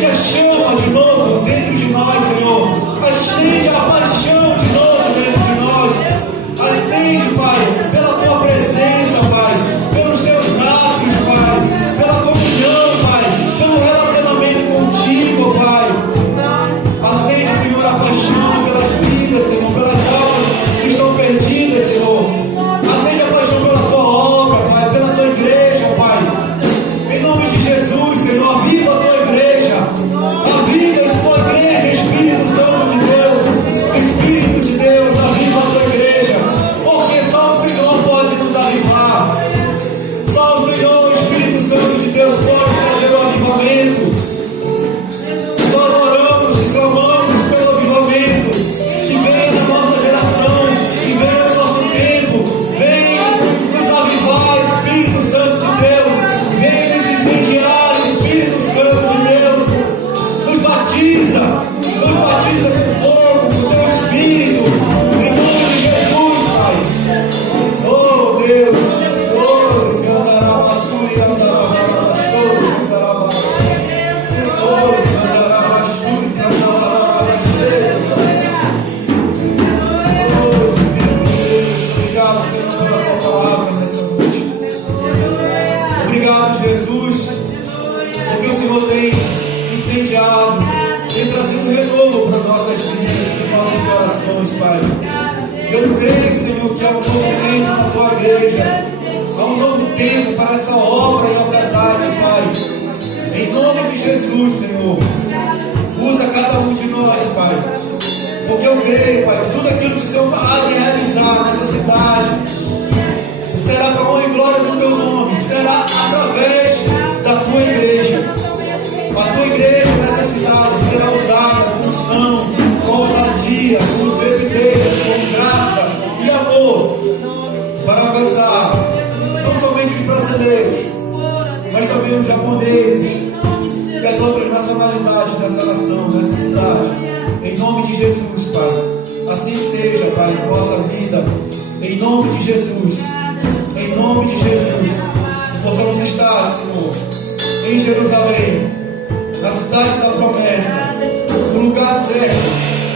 Acende a chama de novo dentro de nós, Senhor. Acende a paixão de novo dentro de nós. Acende, Pai, pela Tua presença, Pai, pelos Teus atos, Pai, pela comunhão, Pai, pelo relacionamento contigo, Pai. Acende, Senhor, a paixão pelas vidas, Senhor, pelas almas que estão perdidas, Senhor. Acende a paixão pela Tua obra, Pai, pela Tua igreja, Pai. Em nome de Jesus, Senhor, aviva a Tua igreja. Aviva a Tua igreja, Espírito Santo de Deus. Espírito de Deus, aviva a Tua igreja. Porque só o Senhor pode nos avivar. Só o Senhor, o Espírito Santo de Deus, pode trazer o avivamento. Nós oramos e clamamos pelo avivamento que venha da nossa geração, que venha do nosso tempo. Venha nos avivar, Espírito Santo de Deus. Venha nos incendiar, Espírito Santo de Deus. Nos batiza com fogo, com Teu Espírito. Em nome de Jesus, Pai. Oh Deus, oh, candarabasturi, candarabasturi, candarabasturi. Oh, candarabasturi, candarabasturi. Oh, Espírito de Deus, obrigado, Senhor, pela Tua palavra nessa noite. Obrigado, Jesus, porque o Senhor tem incendiado, tem trazido renovo para nossas vidas, para nossos corações, Pai. Eu creio, Senhor, que há um novo tempo na Tua igreja, há um novo tempo para essa obra e alcazarem, Pai. Em nome de Jesus, Senhor, usa cada um de nós, Pai, porque eu creio, Pai, tudo aquilo que o Senhor há de realizar nessa cidade será para a honra e glória do Teu nome, será através da Tua igreja. A Tua igreja nessa cidade será usada com unção, com ousadia, com intrepidez, com graça e amor para alcançar não somente os brasileiros, mas também os japoneses e as outras nacionalidades dessa nação, dessa cidade. Em nome de Jesus, Pai. Assim seja, Pai, na nossa vida. Em nome de Jesus. Em nome de Jesus. Que possamos estar, Senhor, em Jerusalém, na cidade da promessa, no lugar certo,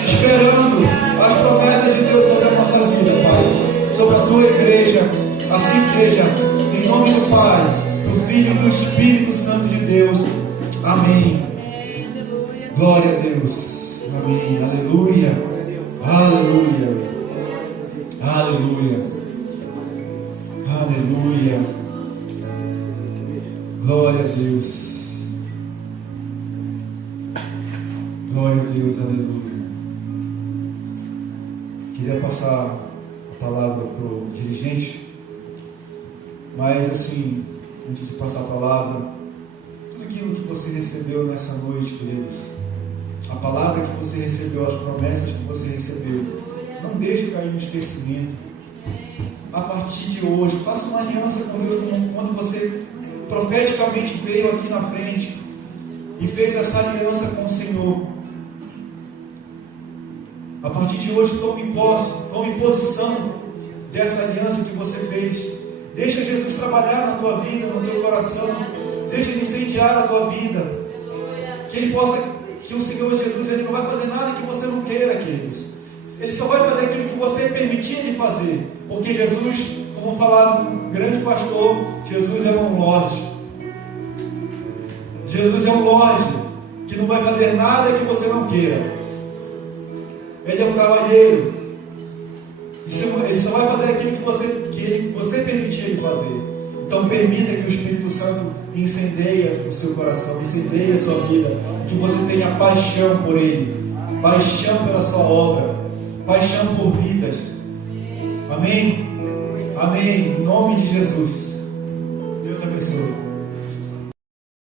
esperando as promessas de Deus sobre a nossa vida, Pai, sobre a Tua igreja. Assim seja, em nome do Pai, do Filho e do Espírito Santo de Deus. Amém. Glória a Deus. Amém. Aleluia. Aleluia. Aleluia. Aleluia. Glória a Deus. Glória a Deus, aleluia. Queria passar a palavra para o dirigente, mas assim, antes de passar a palavra, tudo aquilo que você recebeu nessa noite, queridos, a palavra que você recebeu, as promessas que você recebeu, não deixe cair no esquecimento. A partir de hoje, faça uma aliança com Deus, quando você profeticamente veio aqui na frente e fez essa aliança com o Senhor. A partir de hoje, tome posse, tome posição dessa aliança que você fez. Deixa Jesus trabalhar na tua vida, no teu coração. Deixa Ele incendiar a tua vida. Que o Senhor Jesus, Ele não vai fazer nada que você não queira, queridos. Ele só vai fazer aquilo que você permitir Ele fazer. Porque Jesus, como falava um grande pastor, Jesus é um Lorde. Jesus é um Lorde que não vai fazer nada que você não queira. Ele é um cavalheiro. Ele só vai fazer aquilo que você permitir Ele fazer. Então permita que o Espírito Santo incendeie o seu coração, incendeie a sua vida, que você tenha paixão por Ele, paixão pela sua obra, paixão por vidas. Amém? Amém. Em nome de Jesus.